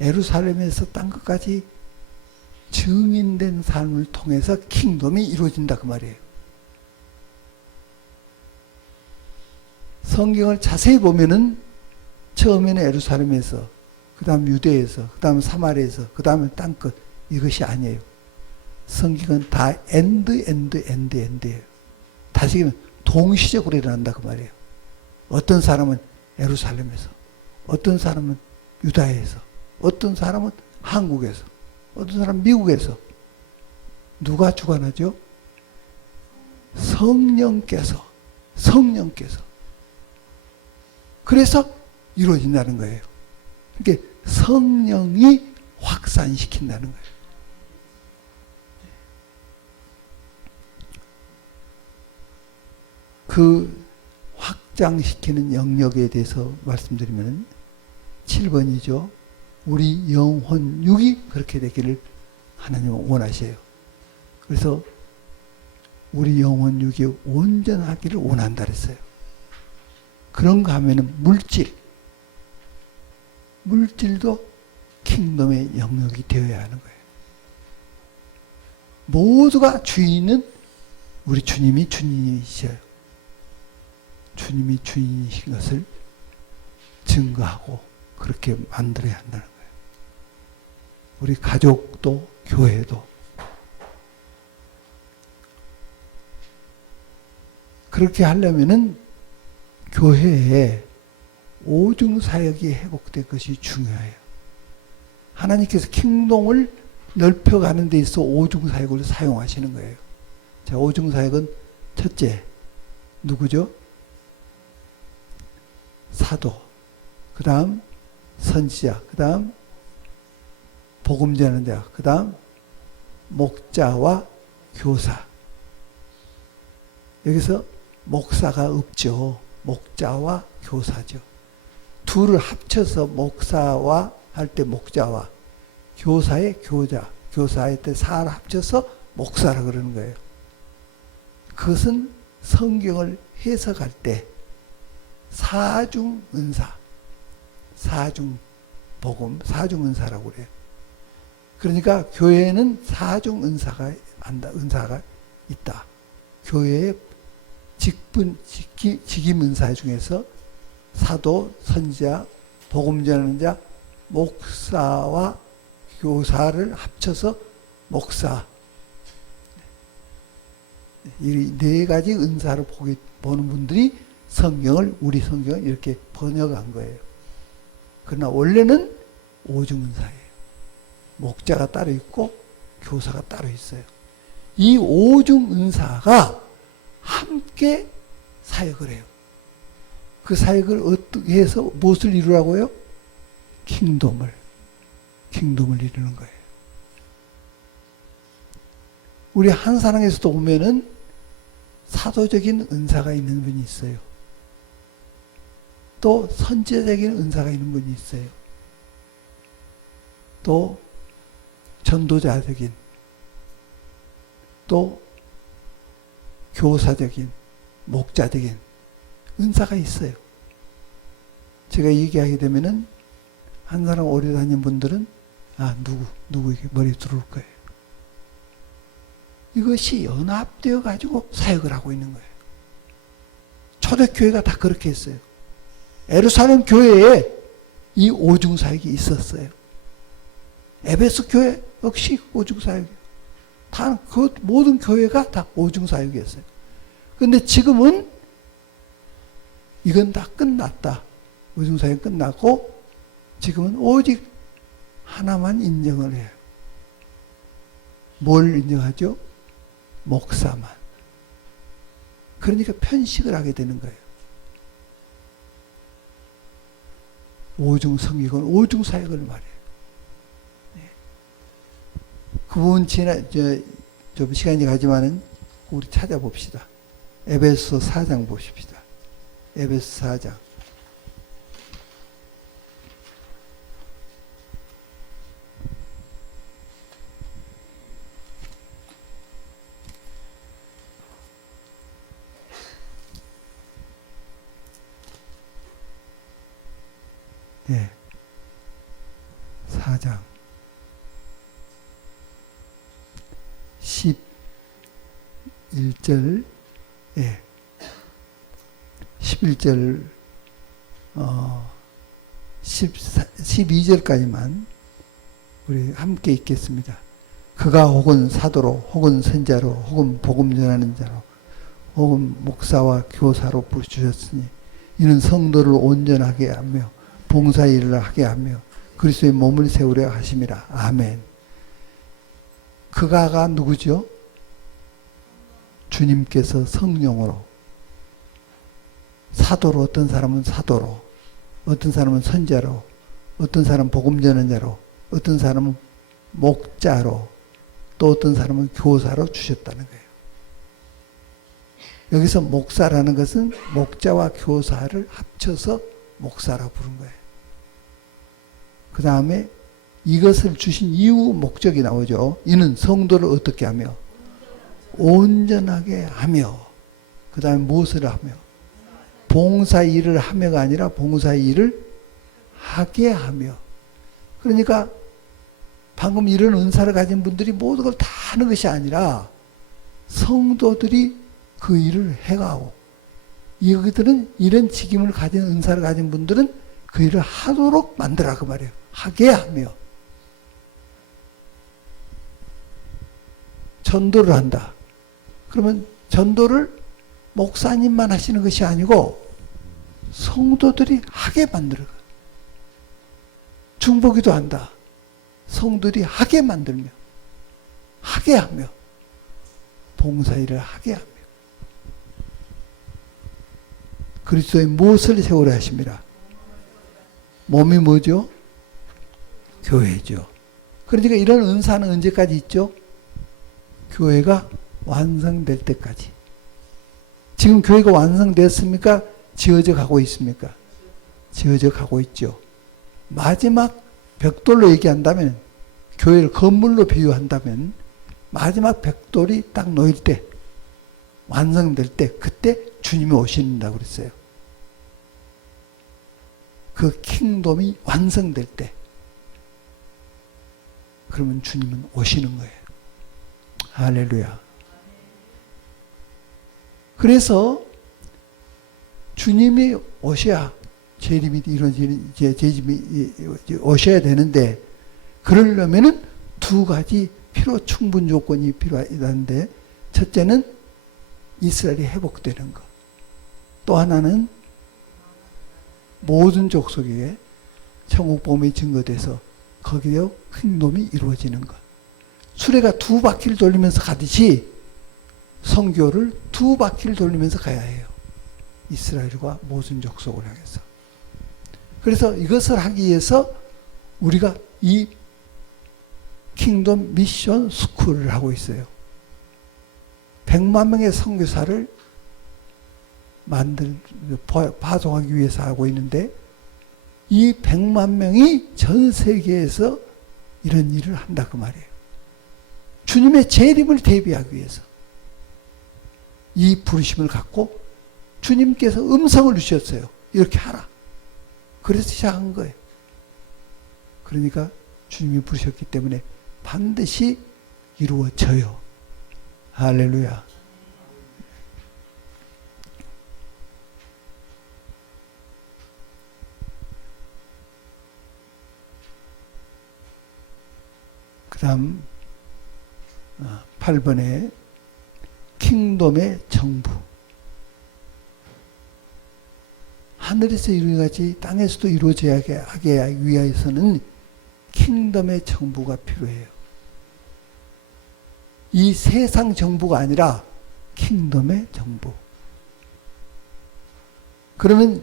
예루살렘에서 땅끝까지 증인된 삶을 통해서 킹덤이 이루어진다 그 말이에요. 성경을 자세히 보면은 처음에는 예루살렘에서, 그 다음 유대에서, 그 다음 사마리아에서, 그 다음에 땅끝 이것이 아니에요. 성경은 다 엔드예요. 다시 동시적으로 일어난다 그 말이에요. 어떤 사람은 예루살렘에서, 어떤 사람은 유다에서, 어떤 사람은 한국에서, 어떤 사람은 미국에서. 누가 주관하죠? 성령께서. 그래서 이루어진다는 거예요. 그러니까 성령이 확산시킨다는 거예요. 그 확장시키는 영역에 대해서 말씀드리면 7번이죠. 우리 영혼 육이 그렇게 되기를 하나님은 원하셔요. 그래서 우리 영혼 육이 온전하기를 원한다 그랬어요. 그런가 하면은 물질도 킹덤의 영역이 되어야 하는 거예요. 모두가 주인은 우리 주님이 주인이셔요. 주님이 주인이신 것을 증거하고 그렇게 만들어야 한다는 거예요. 우리 가족도 교회도 그렇게 하려면은 교회에 오중사역이 회복될 것이 중요해요. 하나님께서 킹덤을 넓혀가는 데 있어 오중사역을 사용하시는 거예요. 자, 오중사역은 첫째 누구죠? 사도, 그 다음 선지자, 그 다음 복음 전하는 자, 그 다음 목자와 교사. 여기서 목사가 없죠. 목자와 교사죠. 둘을 합쳐서 목사와 할 때 목자와 교사의 교자, 교사할 때 사를 합쳐서 목사라 그러는 거예요. 그것은 성경을 해석할 때 사중은사, 사중복음, 사중은사라고 그래요. 그러니까 교회에는 사중은사가 있다. 교회의 직임은사 중에서 사도, 선지자, 복음 전하는 자, 목사와 교사를 합쳐서 목사. 이 네 가지 은사로 보는 분들이 우리 성경을 이렇게 번역한 거예요. 그러나 원래는 오중은사예요. 목자가 따로 있고 교사가 따로 있어요. 이 오중은사가 함께 사역을 해요. 그 사역을 어떻게 해서 무엇을 이루라고요? 킹덤을 이루는 거예요. 우리 한사랑에서도 보면은 사도적인 은사가 있는 분이 있어요. 또 선지자적인 은사가 있는 분이 있어요. 또 전도자적인, 또 교사적인, 목자적인 은사가 있어요. 제가 얘기하게 되면은 한 사람 오래 다닌 분들은 누구에게 머리에 들어올 거예요. 이것이 연합되어 가지고 사역을 하고 있는 거예요. 초대교회가 다 그렇게 했어요. 예루살렘 교회에 이 오중사역이 있었어요. 에베소 교회 역시 오중사역이에요. 그 모든 교회가 다 오중사역이었어요. 그런데 지금은 이건 다 끝났다. 오중사역 끝났고 지금은 오직 하나만 인정을 해요. 뭘 인정하죠? 목사만. 그러니까 편식을 하게 되는 거예요. 오중성격은 오중사역을 말해요. 그 부분 좀 시간이 가지만은 우리 찾아봅시다. 에베소 4장 보십시다. 에베소 4장. 예. 4장 11절, 예. 11절, 12절까지만 우리 함께 읽겠습니다. 그가 혹은 사도로, 혹은 선자로, 혹은 복음 전하는 자로, 혹은 목사와 교사로 부르셨으니 이는 성도를 온전하게 하며 봉사 일을 하게 하며 그리스도의 몸을 세우려 하심이라. 아멘. 그가가 누구죠? 주님께서 성령으로, 사도로, 어떤 사람은 사도로, 어떤 사람은 선자로, 어떤 사람은 복음 전하는 자로, 어떤 사람은 목자로, 또 어떤 사람은 교사로 주셨다는 거예요. 여기서 목사라는 것은 목자와 교사를 합쳐서 목사라고 부른 거예요. 그 다음에 이것을 주신 이유 목적이 나오죠. 이는 성도를 어떻게 하며 온전하게 하며, 그 다음에 무엇을 하며, 봉사 일을 하며가 아니라 봉사 일을 하게 하며. 그러니까 방금 이런 은사를 가진 분들이 모든 걸 다 하는 것이 아니라 성도들이 그 일을 해가고, 이들은 이런 직임을 가진 은사를 가진 분들은 그 일을 하도록 만들라 그 말이에요. 하게 하며. 전도를 한다. 그러면 전도를 목사님만 하시는 것이 아니고 성도들이 하게 만들어. 중보기도 한다. 성도들이 하게 만들며, 하게 하며, 봉사일을 하게 하며. 그리스도의 무엇을 세우려 하십니다. 몸이 뭐죠? 교회죠. 그러니까 이런 은사는 언제까지 있죠? 교회가 완성될 때까지. 지금 교회가 완성됐습니까? 지어져 가고 있습니까? 지어져 가고 있죠. 마지막 벽돌로 얘기한다면, 교회를 건물로 비유한다면 마지막 벽돌이 딱 놓일 때, 완성될 때, 그때 주님이 오신다고 그랬어요. 그 킹덤이 완성될 때, 그러면 주님은 오시는 거예요. 할렐루야. 그래서 주님이 오셔야 재림이 이루어지는, 재림이 오셔야 되는데, 그러려면은 두 가지 충분 조건이 필요한데, 첫째는 이스라엘이 회복되는 것. 또 하나는 모든 족속에게 천국복음이 증거돼서 거기에 킹덤이 이루어지는 것. 수레가 두 바퀴를 돌리면서 가듯이 선교를 두 바퀴를 돌리면서 가야 해요. 이스라엘과 모든 족속을 향해서. 그래서 이것을 하기 위해서 우리가 이 킹덤 미션 스쿨을 하고 있어요. 100만 명의 선교사를 파송하기 위해서 하고 있는데, 이 100만 명이 전 세계에서 이런 일을 한다 그 말이에요. 주님의 재림을 대비하기 위해서 이 부르심을 갖고 주님께서 음성을 주셨어요. 이렇게 하라. 그래서 시작한 거예요. 그러니까 주님이 부르셨기 때문에 반드시 이루어져요. 할렐루야. 그 다음 8번에 킹덤의 정부. 하늘에서 이루어지지 땅에서도 이루어져야 하게 위해서는 킹덤의 정부가 필요해요. 이 세상 정부가 아니라 킹덤의 정부. 그러면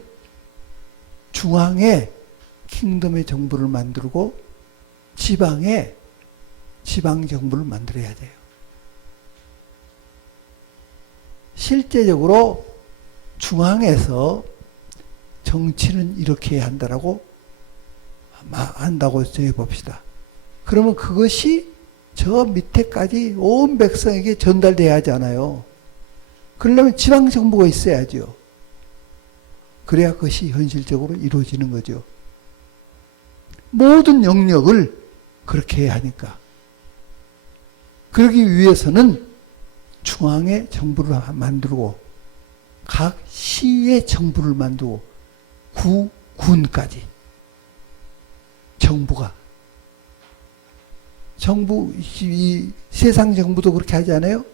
중앙에 킹덤의 정부를 만들고 지방에 지방 정부를 만들어야 돼요. 실제적으로 중앙에서 정치는 이렇게 해야 한다고 저희 봅시다. 그러면 그것이 저 밑에까지 온 백성에게 전달돼야 하잖아요. 그러려면 지방 정부가 있어야죠. 그래야 그것이 현실적으로 이루어지는 거죠. 모든 영역을 그렇게 해야 하니까. 그러기 위해서는 중앙에 정부를 만들고 각 시의 정부를 만들고 군까지 정부가, 정부, 이 세상 정부도 그렇게 하지 않아요?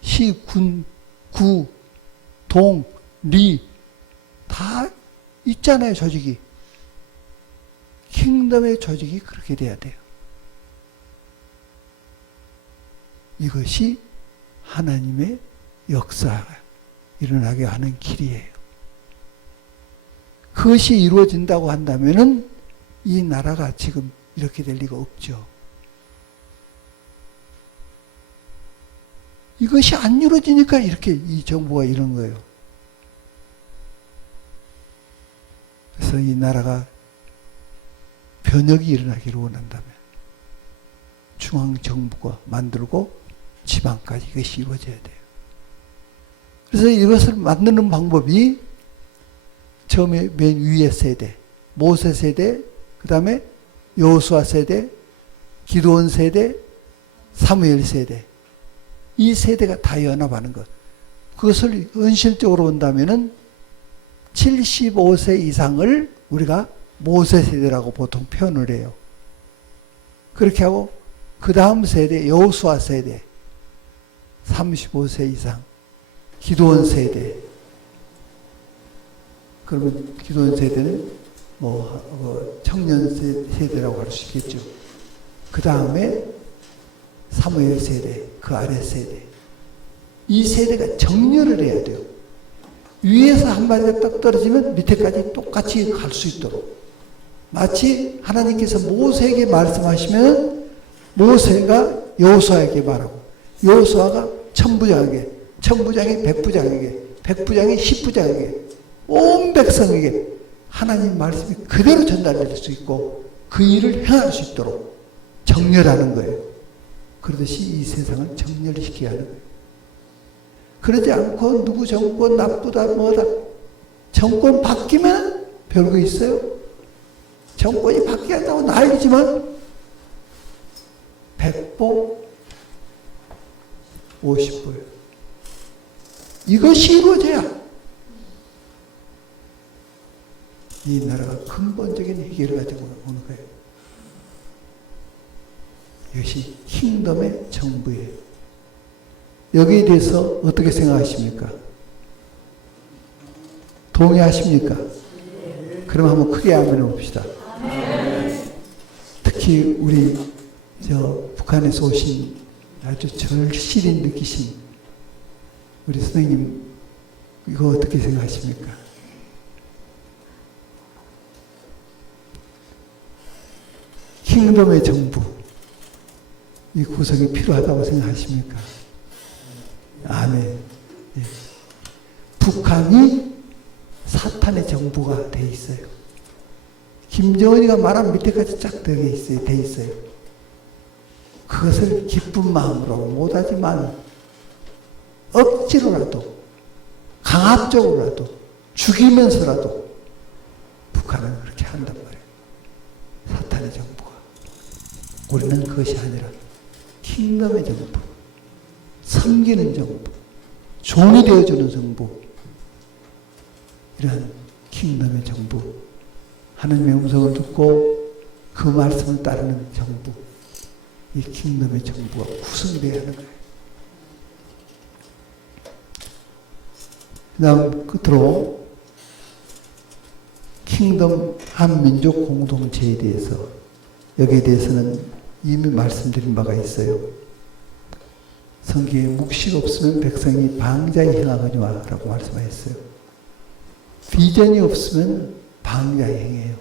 시, 군, 구, 동, 리 다 있잖아요. 조직이. 킹덤의 조직이 그렇게 돼야 돼요. 이것이 하나님의 역사가 일어나게 하는 길이에요. 그것이 이루어진다고 한다면은 이 나라가 지금 이렇게 될 리가 없죠. 이것이 안 이루어지니까 이렇게 이 정부가 이런 거예요. 그래서 이 나라가 변혁이 일어나기를 원한다면 중앙정부가 만들고 지방까지 이것이 이루어져야 돼요. 그래서 이것을 만드는 방법이 처음에 맨 위에 세대, 모세 세대, 그 다음에 여호수아 세대, 기드온 세대, 사무엘 세대. 이 세대가 다 연합하는 것. 그것을 현실적으로 본다면은 75세 이상을 우리가 모세 세대라고 보통 표현을 해요. 그렇게 하고 그 다음 세대 여호수아 세대 35세 이상 기드온 세대. 그러면 기드온 세대는 청년 세대라고 할 수 있겠죠. 그 다음에 사무엘 세대, 그 아래 세대. 이 세대가 정렬을 해야 돼요. 위에서 한 마디가 딱 떨어지면 밑에까지 똑같이 갈 수 있도록. 마치 하나님께서 모세에게 말씀하시면 모세가 여호수아에게 말하고 여호수아가 천부장에게, 천부장이 백부장에게, 백부장이 십부장에게, 온 백성에게 하나님 말씀이 그대로 전달될 수 있고 그 일을 행할 수 있도록 정렬하는 거예요. 그러듯이 이 세상을 정렬시켜야 하는 거예요. 그러지 않고 누구 정권 나쁘다 뭐다. 정권 바뀌면 별거 있어요? 정권이 바뀌었다고 난리지만 100보 50보예요. 이것이 이루어져야 이 나라가 근본적인 해결을 가지고 오는 거예요. 이것이 킹덤의 정부예요. 여기에 대해서 어떻게 생각하십니까? 동의하십니까? 그럼 한번 크게 아멘 봅시다. 특히 우리 북한에서 오신 아주 절실히 느끼신 우리 선생님 이거 어떻게 생각하십니까? 킹덤의 정부 이 구성이 필요하다고 생각하십니까? 아멘. 예. 북한이 사탄의 정부가 돼 있어요. 김정은이가 말한 밑에까지 쫙 돼 있어요. 그것을 기쁜 마음으로 못하지만 억지로라도 강압적으로라도 죽이면서라도 북한은 그렇게 한단 말이에요. 사탄의 정부가. 우리는 그것이 아니라 킹덤의 정부, 섬기는 정부, 종이 되어주는 정부, 이러한 킹덤의 정부, 하나님의 음성을 듣고 그 말씀을 따르는 정부, 이 킹덤의 정부가 구성되어야 하는 거예요. 그 다음 끝으로 킹덤 한민족 공동체에 대해서 여기에 대해서는 이미 말씀드린 바가 있어요. 성경에 묵시가 없으면 백성이 방자히 행하거니와 라고 말씀하셨어요. 비전이 없으면 방자히 행해요.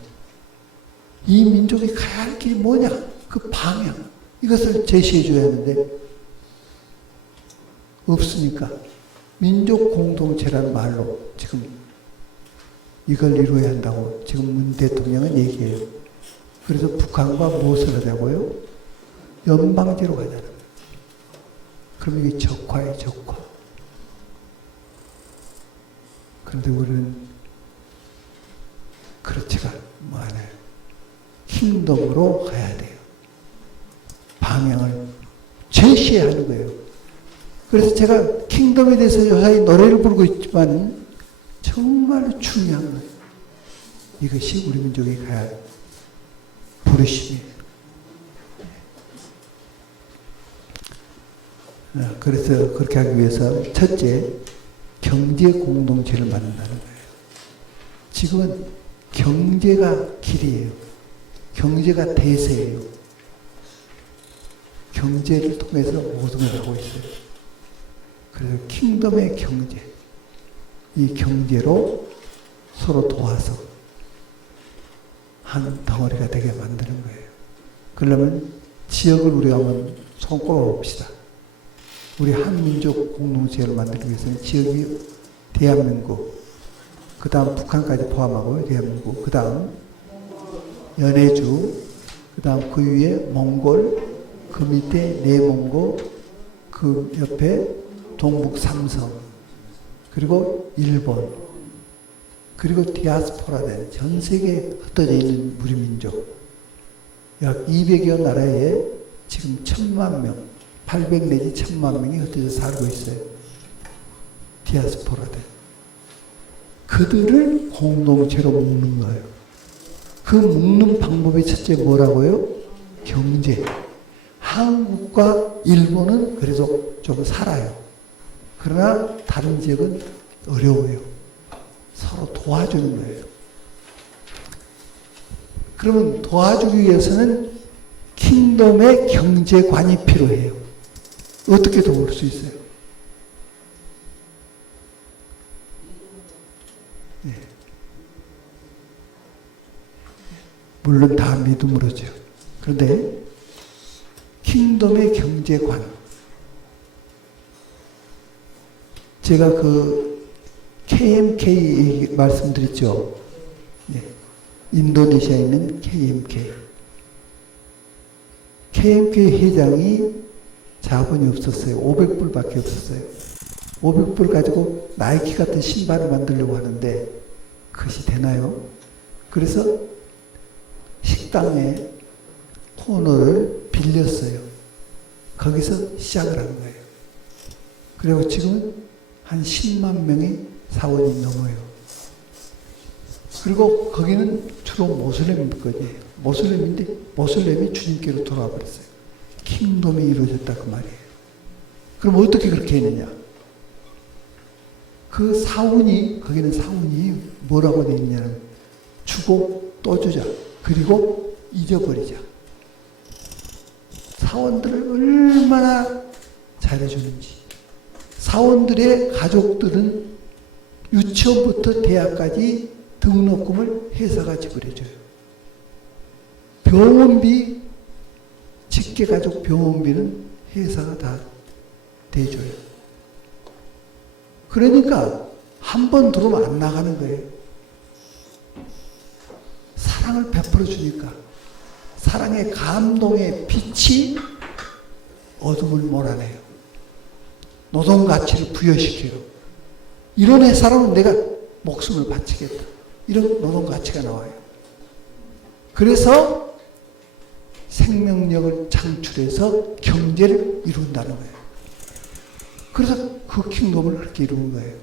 이 민족이 가야 할 길이 뭐냐? 그 방향. 이것을 제시해 줘야 하는데 없으니까 민족 공동체라는 말로 지금 이걸 이루어야 한다고 지금 문 대통령은 얘기해요. 그래서 북한과 무엇을 하자고요? 연방제로 가자는 거예요. 그럼 이게 적화예요, 적화. 그런데 우리는 그렇지가 않아요. 킹덤으로 가야 돼요. 방향을 제시해야 하는 거예요. 그래서 제가 킹덤에 대해서 요사이 노래를 부르고 있지만 정말 중요한 거예요. 이것이 우리 민족이 가야 할 부르심이에요. 그래서 그렇게 하기 위해서 첫째, 경제 공동체를 만든다는 거예요. 지금은 경제가 길이에요. 경제가 대세예요. 경제를 통해서 모든 걸 하고 있어요. 그래서 킹덤의 경제, 이 경제로 서로 도와서 한 덩어리가 되게 만드는 거예요. 그러려면 지역을 우리가 한번 손꼽아 봅시다. 우리 한민족 공동체를 만들기 위해서는 지역이 대한민국, 그 다음 북한까지 포함하고 대한민국, 그 다음 연해주, 그 다음 그 위에 몽골, 그 밑에 내몽고, 그 옆에 동북 삼성, 그리고 일본, 그리고 디아스포라 된 전 세계에 흩어져 있는 우리 민족. 약 200여 나라에 지금 1000만 명, 800 내지 1000만 명이 흩어져 살고 있어요. 디아스포라들. 그들을 공동체로 묶는 거예요. 그 묶는 방법이 첫째 뭐라고요? 경제. 한국과 일본은 그래도 좀 살아요. 그러나 다른 지역은 어려워요. 서로 도와주는 거예요. 그러면 도와주기 위해서는 킹덤의 경제관이 필요해요. 어떻게 도울 수 있어요? 네. 물론 다 믿음으로죠. 그런데 킹덤의 경제관. 제가 그 KMK 말씀드렸죠. 네. 인도네시아에 있는 KMK. KMK 회장이 자본이 없었어요. 500불밖에 없었어요. 500불 가지고 나이키 같은 신발을 만들려고 하는데 그것이 되나요? 그래서 식당에 코너를 빌렸어요. 거기서 시작을 한 거예요. 그리고 지금 한 10만 명의 사원이 넘어요. 그리고 거기는 주로 모슬렘거든요. 모슬렘인데 모슬렘이 주님께로 돌아와 버렸어요. 킹덤이 이루어졌다 그 말이에요. 그럼 어떻게 그렇게 했느냐? 그 사원이, 거기는 사원이 뭐라고 되어 있냐면 주고 또 주자. 그리고 잊어버리자. 사원들을 얼마나 잘해주는지. 사원들의 가족들은 유치원부터 대학까지 등록금을 회사가 지불해줘요. 병원비, 직계가족 병원비는 회사가 다 대줘요. 그러니까 한 번 들어오면 안 나가는 거예요. 사랑을 베풀어 주니까 사랑의 감동의 빛이 어둠을 몰아내요. 노동 가치를 부여시켜요. 이런 회사라면 내가 목숨을 바치겠다. 이런 노동 가치가 나와요. 그래서 생명력을 창출해서 경제를 이룬다는 거예요. 그래서 그 킹덤을 그렇게 이루는 거예요.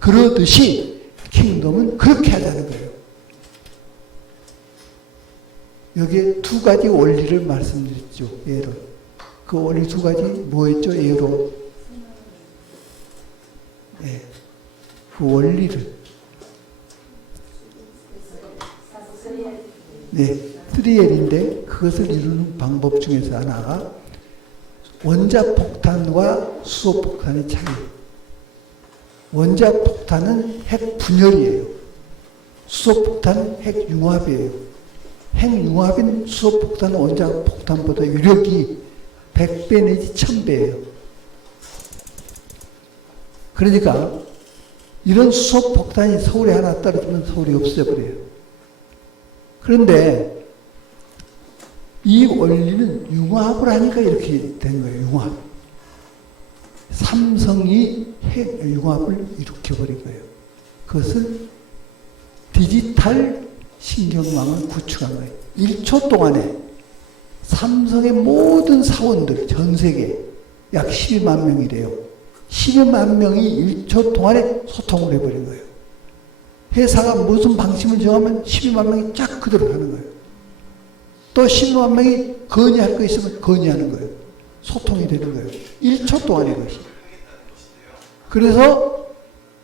그러듯이 킹덤은 그렇게 하자는 거예요. 여기에 두 가지 원리를 말씀드렸죠. 예로. 그 원리 두 가지 뭐였죠? 예로. 네. 그 원리를. 네. 트리엘인데 그것을 이루는 방법 중에서 하나가 원자 폭탄과 수소 폭탄의 차이. 원자 폭탄은 핵 분열이에요. 수소 폭탄은 핵 융합이에요. 핵 융합인 수소 폭탄은 원자 폭탄보다 위력이 100배 내지 1000배예요. 그러니까 이런 수소 폭탄이 서울에 하나 떨어지면 서울이 없어져 버려요. 그런데 이 원리는 융합을 하니까 이렇게 된 거예요. 융합. 삼성이 핵 융합을 일으켜버린 거예요. 그것을 디지털 신경망을 구축한 거예요. 1초 동안에 삼성의 모든 사원들, 전 세계 약 12만 명이래요. 12만 명이 1초 동안에 소통을 해버린 거예요. 회사가 무슨 방침을 정하면 12만 명이 쫙 그대로 하는 거예요. 또 12만 명이 건의할 거 있으면 건의하는 거예요. 소통이 되는 거예요. 1초 동안의 것이. 그래서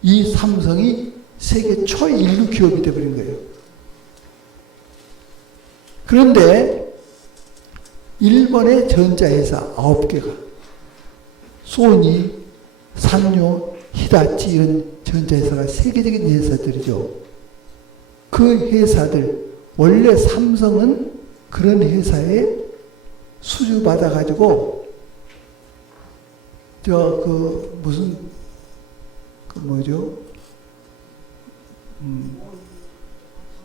이 삼성이 세계 초인류 기업이 되어버린 거예요. 그런데 일본의 전자회사 9개가 소니, 산요, 히다치 이런 전자회사가 세계적인 회사들이죠. 그 회사들, 원래 삼성은 그런 회사에 수주 받아가지고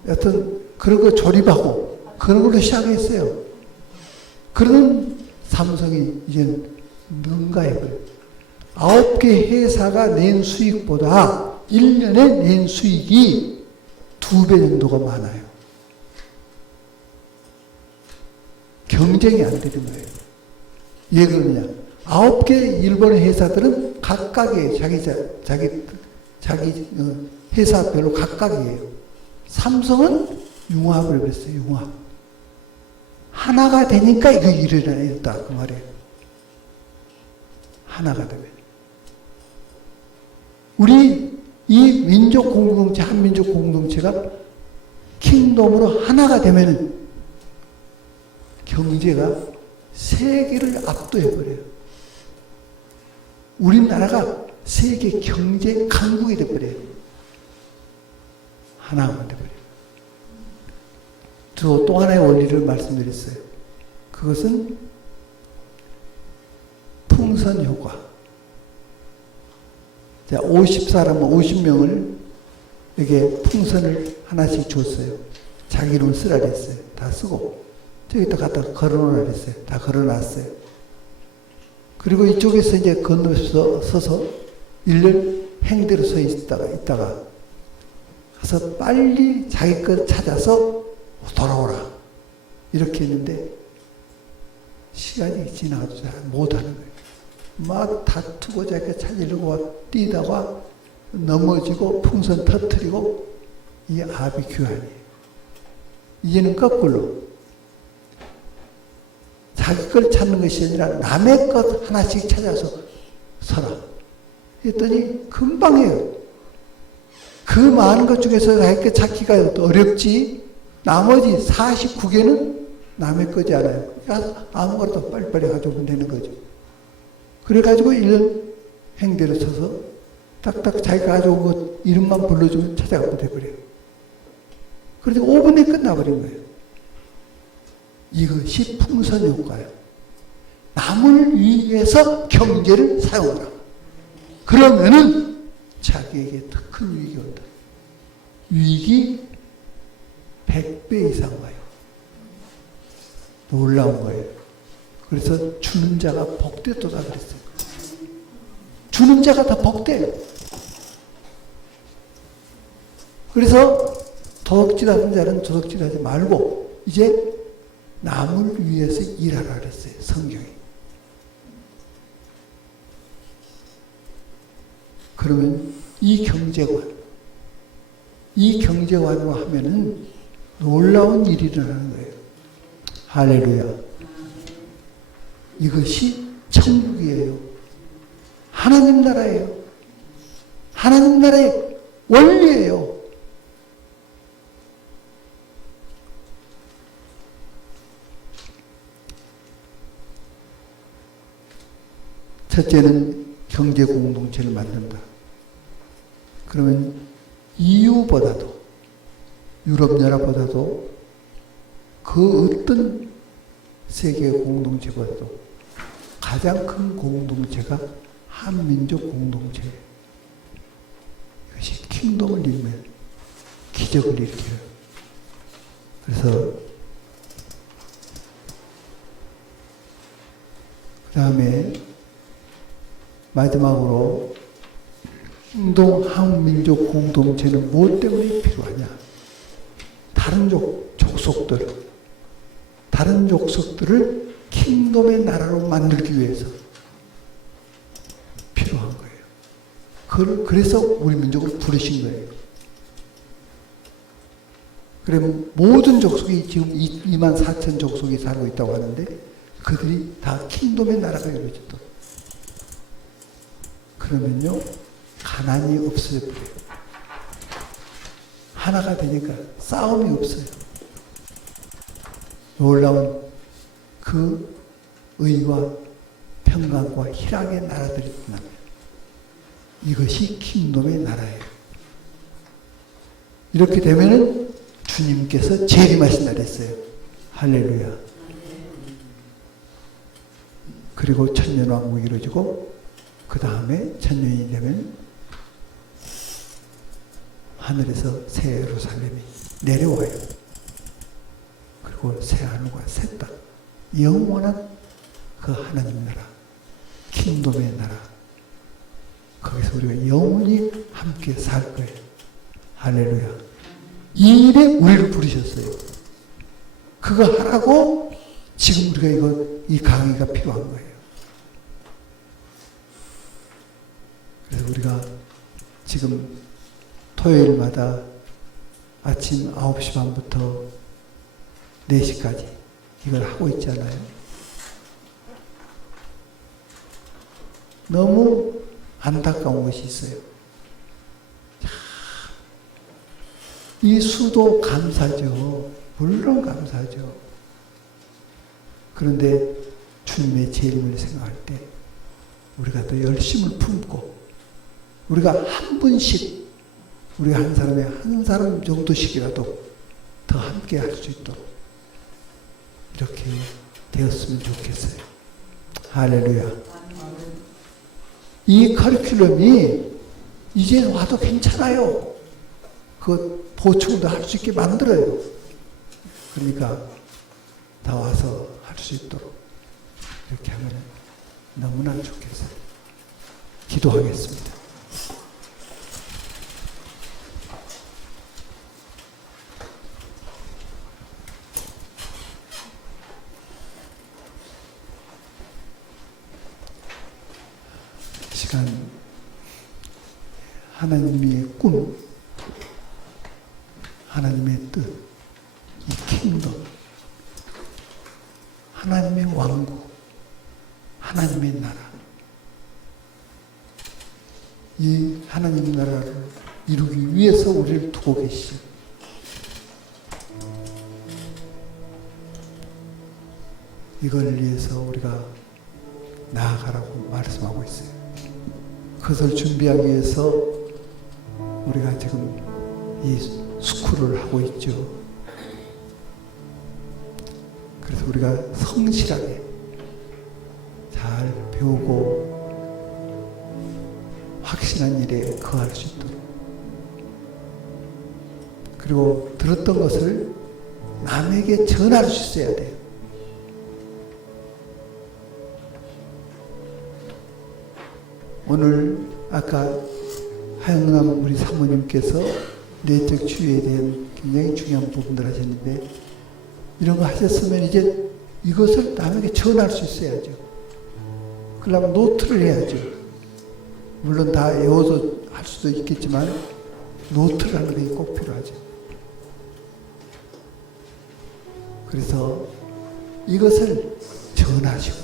여튼 그런 거 조립하고 그런 걸로 시작했어요. 그런 삼성이 이제 능가해버려요. 9개 회사가 낸 수익보다 1년에 낸 수익이 2배 정도가 많아요. 경쟁이 안 되는 거예요. 왜 그러느냐? 9개 일본의 회사들은 각각이에요. 자기 회사별로 각각이에요. 삼성은 융합을 했어요. 융합. 하나가 되니까 이거 일어나였다 그 말이에요. 하나가 되면. 우리 이 민족 공동체, 한민족 공동체가 킹덤으로 하나가 되면은 경제가 세계를 압도해버려요. 우리나라가 세계 경제 강국이 돼버려요. 하나만 돼버려요. 또 하나의 원리를 말씀드렸어요. 그것은 풍선 효과. 자, 50사람은 50명을 이렇게 풍선을 하나씩 줬어요. 자기 이름 쓰라 그랬어요. 다 쓰고. 저기다 갖다 걸어놓으라 그랬어요. 다 걸어놨어요. 그리고 이쪽에서 이제 건너서 서서 1년 행대로 서 있다가 가서 빨리 자기 걸 찾아서 돌아오라. 이렇게 했는데 시간이 지나가도 잘 못하는 거예요. 막 다투고 자기가 찾으려고 뛰다가 넘어지고 풍선 터뜨리고 이 아비규환이에요. 이제는 거꾸로 자기 걸 찾는 것이 아니라 남의 것 하나씩 찾아서 서라. 했더니 금방 해요. 그 많은 것 중에서 자기 것 찾기가 어렵지 나머지 49개는 남의 거지 않아요. 아무거나 빨리빨리 가져오면 되는 거죠. 그래가지고 1년 행대를 서서 딱딱 자기가 가져온 것 이름만 불러주면 찾아가면 돼버려요. 그래서 5분에 끝나버린 거예요. 이것이 풍선 효과예요. 남을 위해서 경제를 사용하라. 그러면은 자기에게 더 큰 위기가 온다. 위기 100배 이상 와요. 놀라운 거예요. 그래서 주는 자가 복되도다 그랬어요. 주는 자가 다 복돼요. 그래서 도둑질하는 자는 도둑질하지 말고 이제 남을 위해서 일하라 그랬어요. 성경이. 그러면 이 경제관으로 하면은 놀라운 일이 일어나는 거예요. 할렐루야. 이것이 천국이에요. 하나님 나라예요. 하나님 나라의 원리예요. 첫째는 경제 공동체를 만든다. 그러면 EU보다도 유럽연합보다도 그 어떤 세계 공동체보다도 가장 큰 공동체가 한민족 공동체예요. 이것이 킹덤을 이루면 기적을 일으켜요. 그래서 그 다음에 마지막으로 킹덤 한민족 공동체는 무엇 때문에 필요하냐? 다른 족속들을 킹덤의 나라로 만들기 위해서 필요한 거예요. 그래서 우리 민족을 부르신 거예요. 그러면 모든 족속이 지금 24,000 족속이 살고 있다고 하는데 그들이 다 킹덤의 나라가 이루어졌다. 그러면요 가난이 없어져 버려요. 하나가 되니까 싸움이 없어요. 놀라운 그 의와 평강과 희락의 나라들이 있나요? 이것이 킹덤의 나라예요. 이렇게 되면은 주님께서 재림하신다 그랬어요. 할렐루야. 그리고 천년왕국이 이루어지고 그 다음에 천년이 되면 하늘에서 새 예루살렘이 내려와요. 그리고 새 하늘과 새 땅, 영원한 그 하나님 나라, 킹덤의 나라, 거기서 우리가 영원히 함께 살 거예요. 할렐루야. 이 일에 우리를 부르셨어요. 그거 하라고 지금 우리가 이 강의가 필요한 거예요. 그래서 우리가 지금 토요일마다 아침 9시 반부터 4시까지 이걸 하고 있잖아요. 너무 안타까운 것이 있어요. 이 수도 감사죠. 물론 감사죠. 그런데 주님의 재림을 생각할 때 우리가 더 열심을 품고 우리가 한 분씩 우리 한 사람의 한 사람 정도씩이라도 더 함께 할 수 있도록 이렇게 되었으면 좋겠어요. 할렐루야. 이 커리큘럼이 이제 와도 괜찮아요. 그 보충도 할 수 있게 만들어요. 그러니까 다 와서 할 수 있도록 이렇게 하면 너무나 좋겠어요. 기도하겠습니다. 시간 하나님의 꿈, 하나님의 뜻, 이 킹덤, 하나님의 왕국, 하나님의 나라, 이 하나님의 나라를 이루기 위해서 우리를 두고 계시죠. 이걸 위해서 우리가 나아가라고 말씀하고 있어요. 그것을 준비하기 위해서 우리가 지금 이 스쿨을 하고 있죠. 그래서 우리가 성실하게 잘 배우고 확신한 일에 거할 수 있도록, 그리고 들었던 것을 남에게 전할 수 있어야 돼요. 오늘 아까 하영남 우리 사모님께서 내적 치유에 대한 굉장히 중요한 부분들 하셨는데, 이런 거 하셨으면 이제 이것을 남에게 전할 수 있어야죠. 그러려면 노트를 해야죠. 물론 다 외워서 할 수도 있겠지만 노트를 하는 게 꼭 필요하죠. 그래서 이것을 전하시고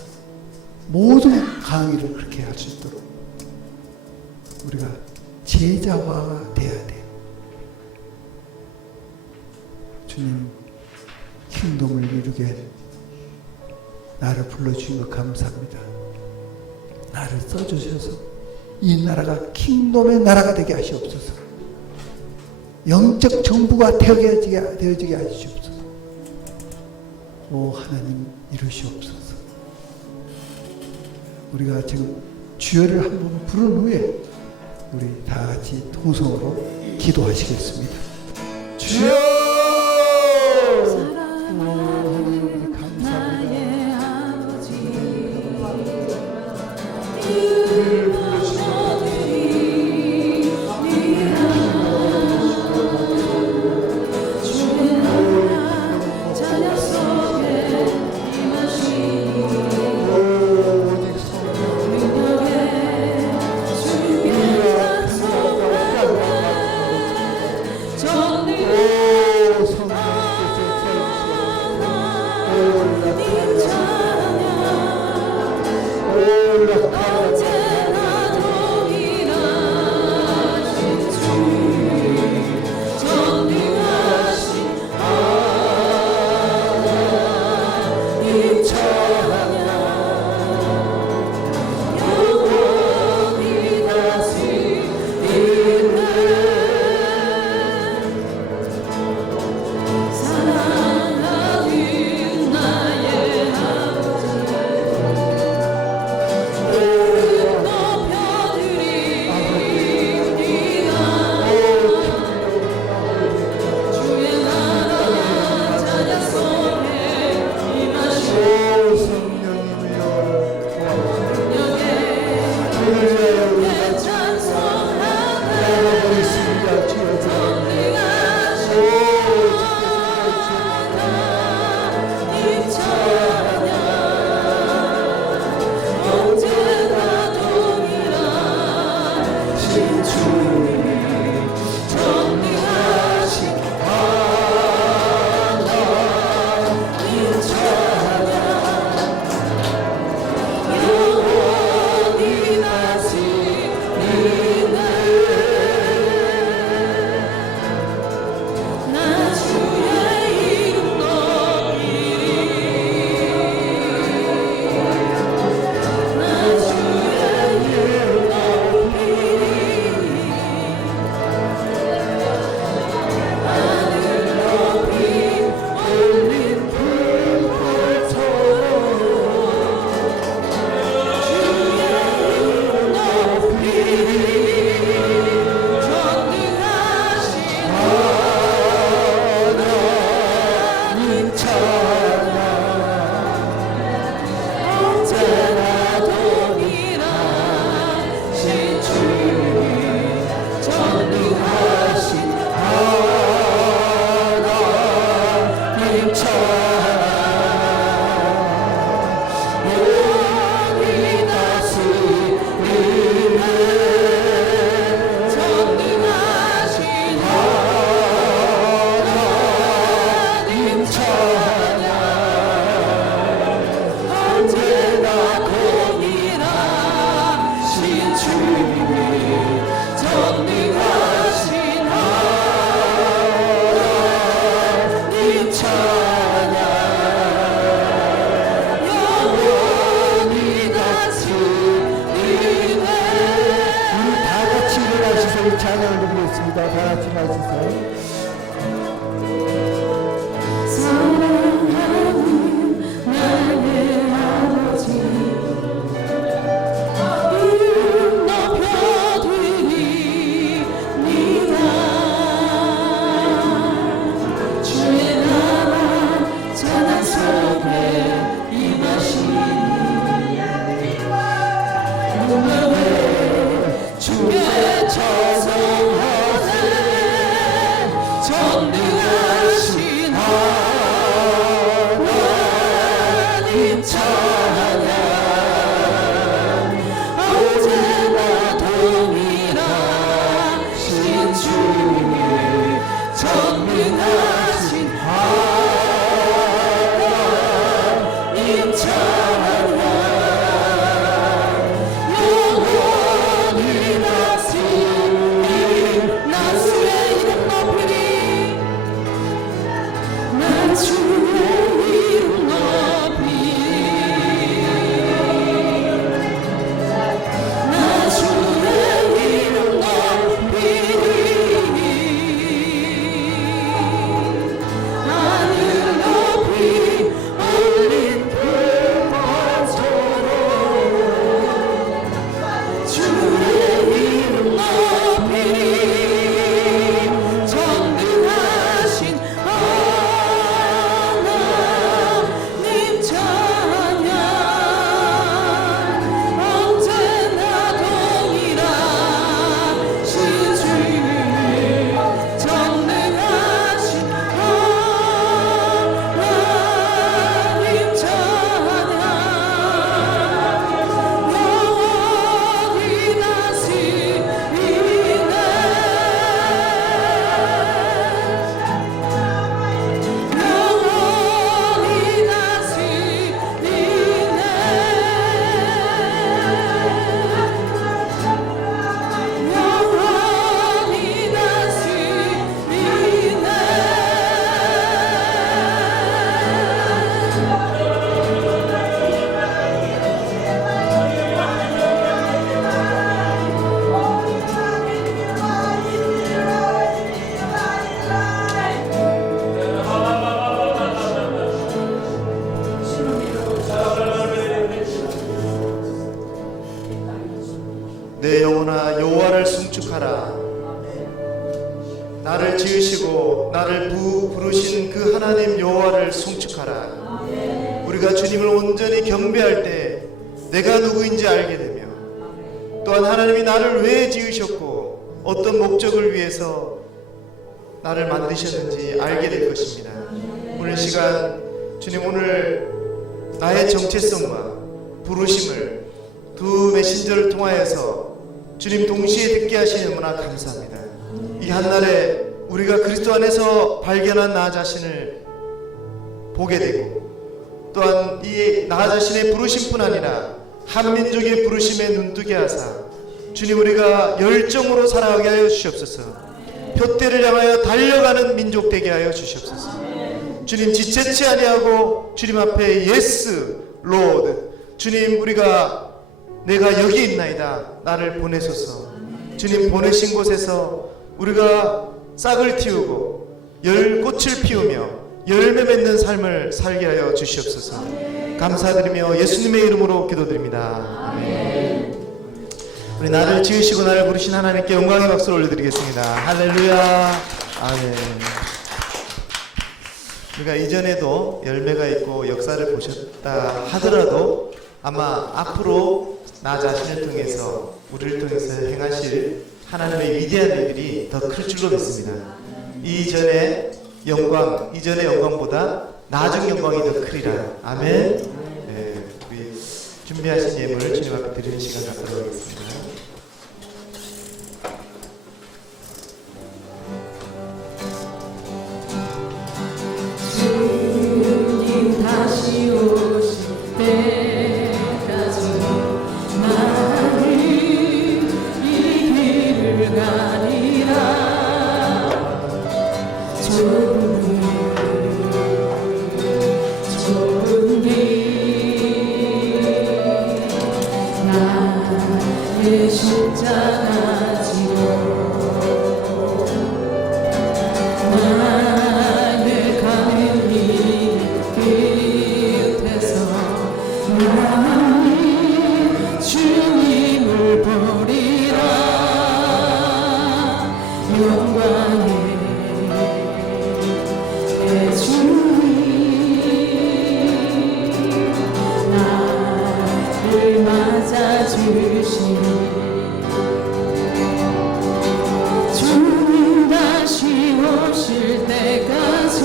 모든 강의를 그렇게 할 수 있도록 우리가 제자화가 돼야 돼요. 주님, 킹덤을 이루게 나를 불러주신 것 감사합니다. 나를 써주셔서 이 나라가 킹덤의 나라가 되게 하시옵소서. 영적 정부가 되어지게 하시옵소서. 오 하나님, 이루시옵소서. 우리가 지금 주여를 한번 부른 후에 우리 다 같이 통성으로 기도하시겠습니다. 주여! 기도합니다. 다 같이 나와주세요. 내 영혼아 여호와를 송축하라. 나를 지으시고 나를 부르신 그 하나님 여호와를 송축하라. 우리가 주님을 온전히 경배할 때 내가 누구인지 알게 되며, 또한 하나님이 나를 왜 지으셨고 어떤 목적을 위해서 나를 만드셨는지 알게 될 것입니다. 오늘 시간 주님, 오늘 나의 정체성과 부르심을 두 메신저를 통하여서 주님 동시에 듣게 하시니 너무나 감사합니다. 이 한날에 우리가 그리스도 안에서 발견한 나 자신을 보게 되고, 또한 이 나 자신의 부르심뿐 아니라 한민족의 부르심에 눈뜨게 하사 주님, 우리가 열정으로 살아가게 하여 주시옵소서. 표대를 향하여 달려가는 민족 되게 하여 주시옵소서. 주님, 지체치 아니하고 주님 앞에 예스 로드, 주님, 우리가 내가 여기 있나이다, 나를 보내소서. 주님, 보내신 곳에서 우리가 싹을 틔우고 꽃을 피우며 열매 맺는 삶을 살게 하여 주시옵소서. 감사드리며 예수님의 이름으로 기도드립니다. 아멘. 우리 나를 지으시고 나를 부르신 하나님께 영광의 박수를 올려드리겠습니다. 할렐루야. 아멘. 우리가 이전에도 열매가 있고 역사를 보셨다 하더라도 아마 앞으로 나 자신을 통해서, 우리를 통해서 행하실 하나님의 위대한 일들이 더 클 줄로 믿습니다. 이전의 영광보다 나중 영광이 더 크리라. 아멘. 네, 우리 준비하신 예물을 주님 앞에 드리는 시간 갖도록 하겠습니다. 주님 다시 오실 때까지 나는 이 길을 가리라. 좁은 길 나의 십자가 지고 나의 가는 이 끝에서 나는 주님을 보리라. 영광의 내 주님 나를 맞아주시니 주님 다시 오실 때까지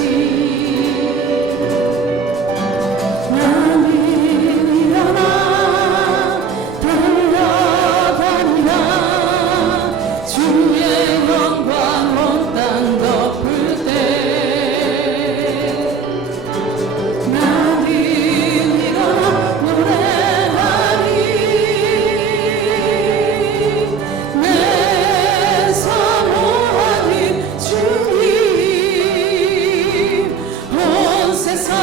나는 일어나 달려가리라. 주의 영광 온 땅 덮을 때 나는 일어나 노래하리. 내 사모하는 주님 온 세상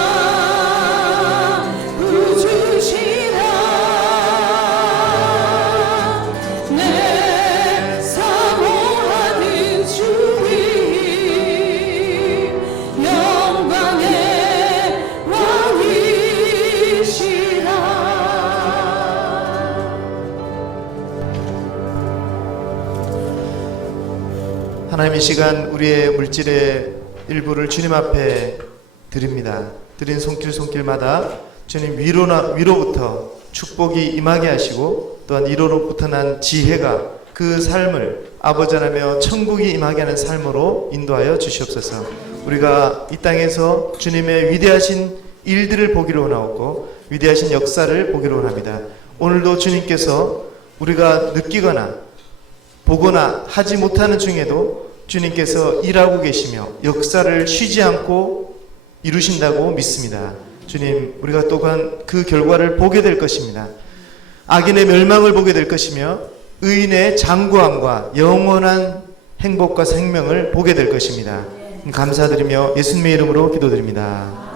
구주시라. 내 사모하는 주님 영광의 왕이시라. 하나님, 이 시간 우리의 물질의 일부를 주님 앞에 드립니다. 드린 손길마다 주님 위로부터 축복이 임하게 하시고, 또한 위로로부터 난 지혜가 그 삶을 아버지 하나며 천국이 임하게 하는 삶으로 인도하여 주시옵소서. 우리가 이 땅에서 주님의 위대하신 일들을 보기로 원하옵고 위대하신 역사를 보기로 원합니다. 오늘도 주님께서 우리가 느끼거나 보거나 하지 못하는 중에도 주님께서 일하고 계시며 역사를 쉬지 않고 이루신다고 믿습니다. 주님, 우리가 또한 그 결과를 보게 될 것입니다. 악인의 멸망을 보게 될 것이며 의인의 장구함과 영원한 행복과 생명을 보게 될 것입니다. 감사드리며 예수님의 이름으로 기도드립니다.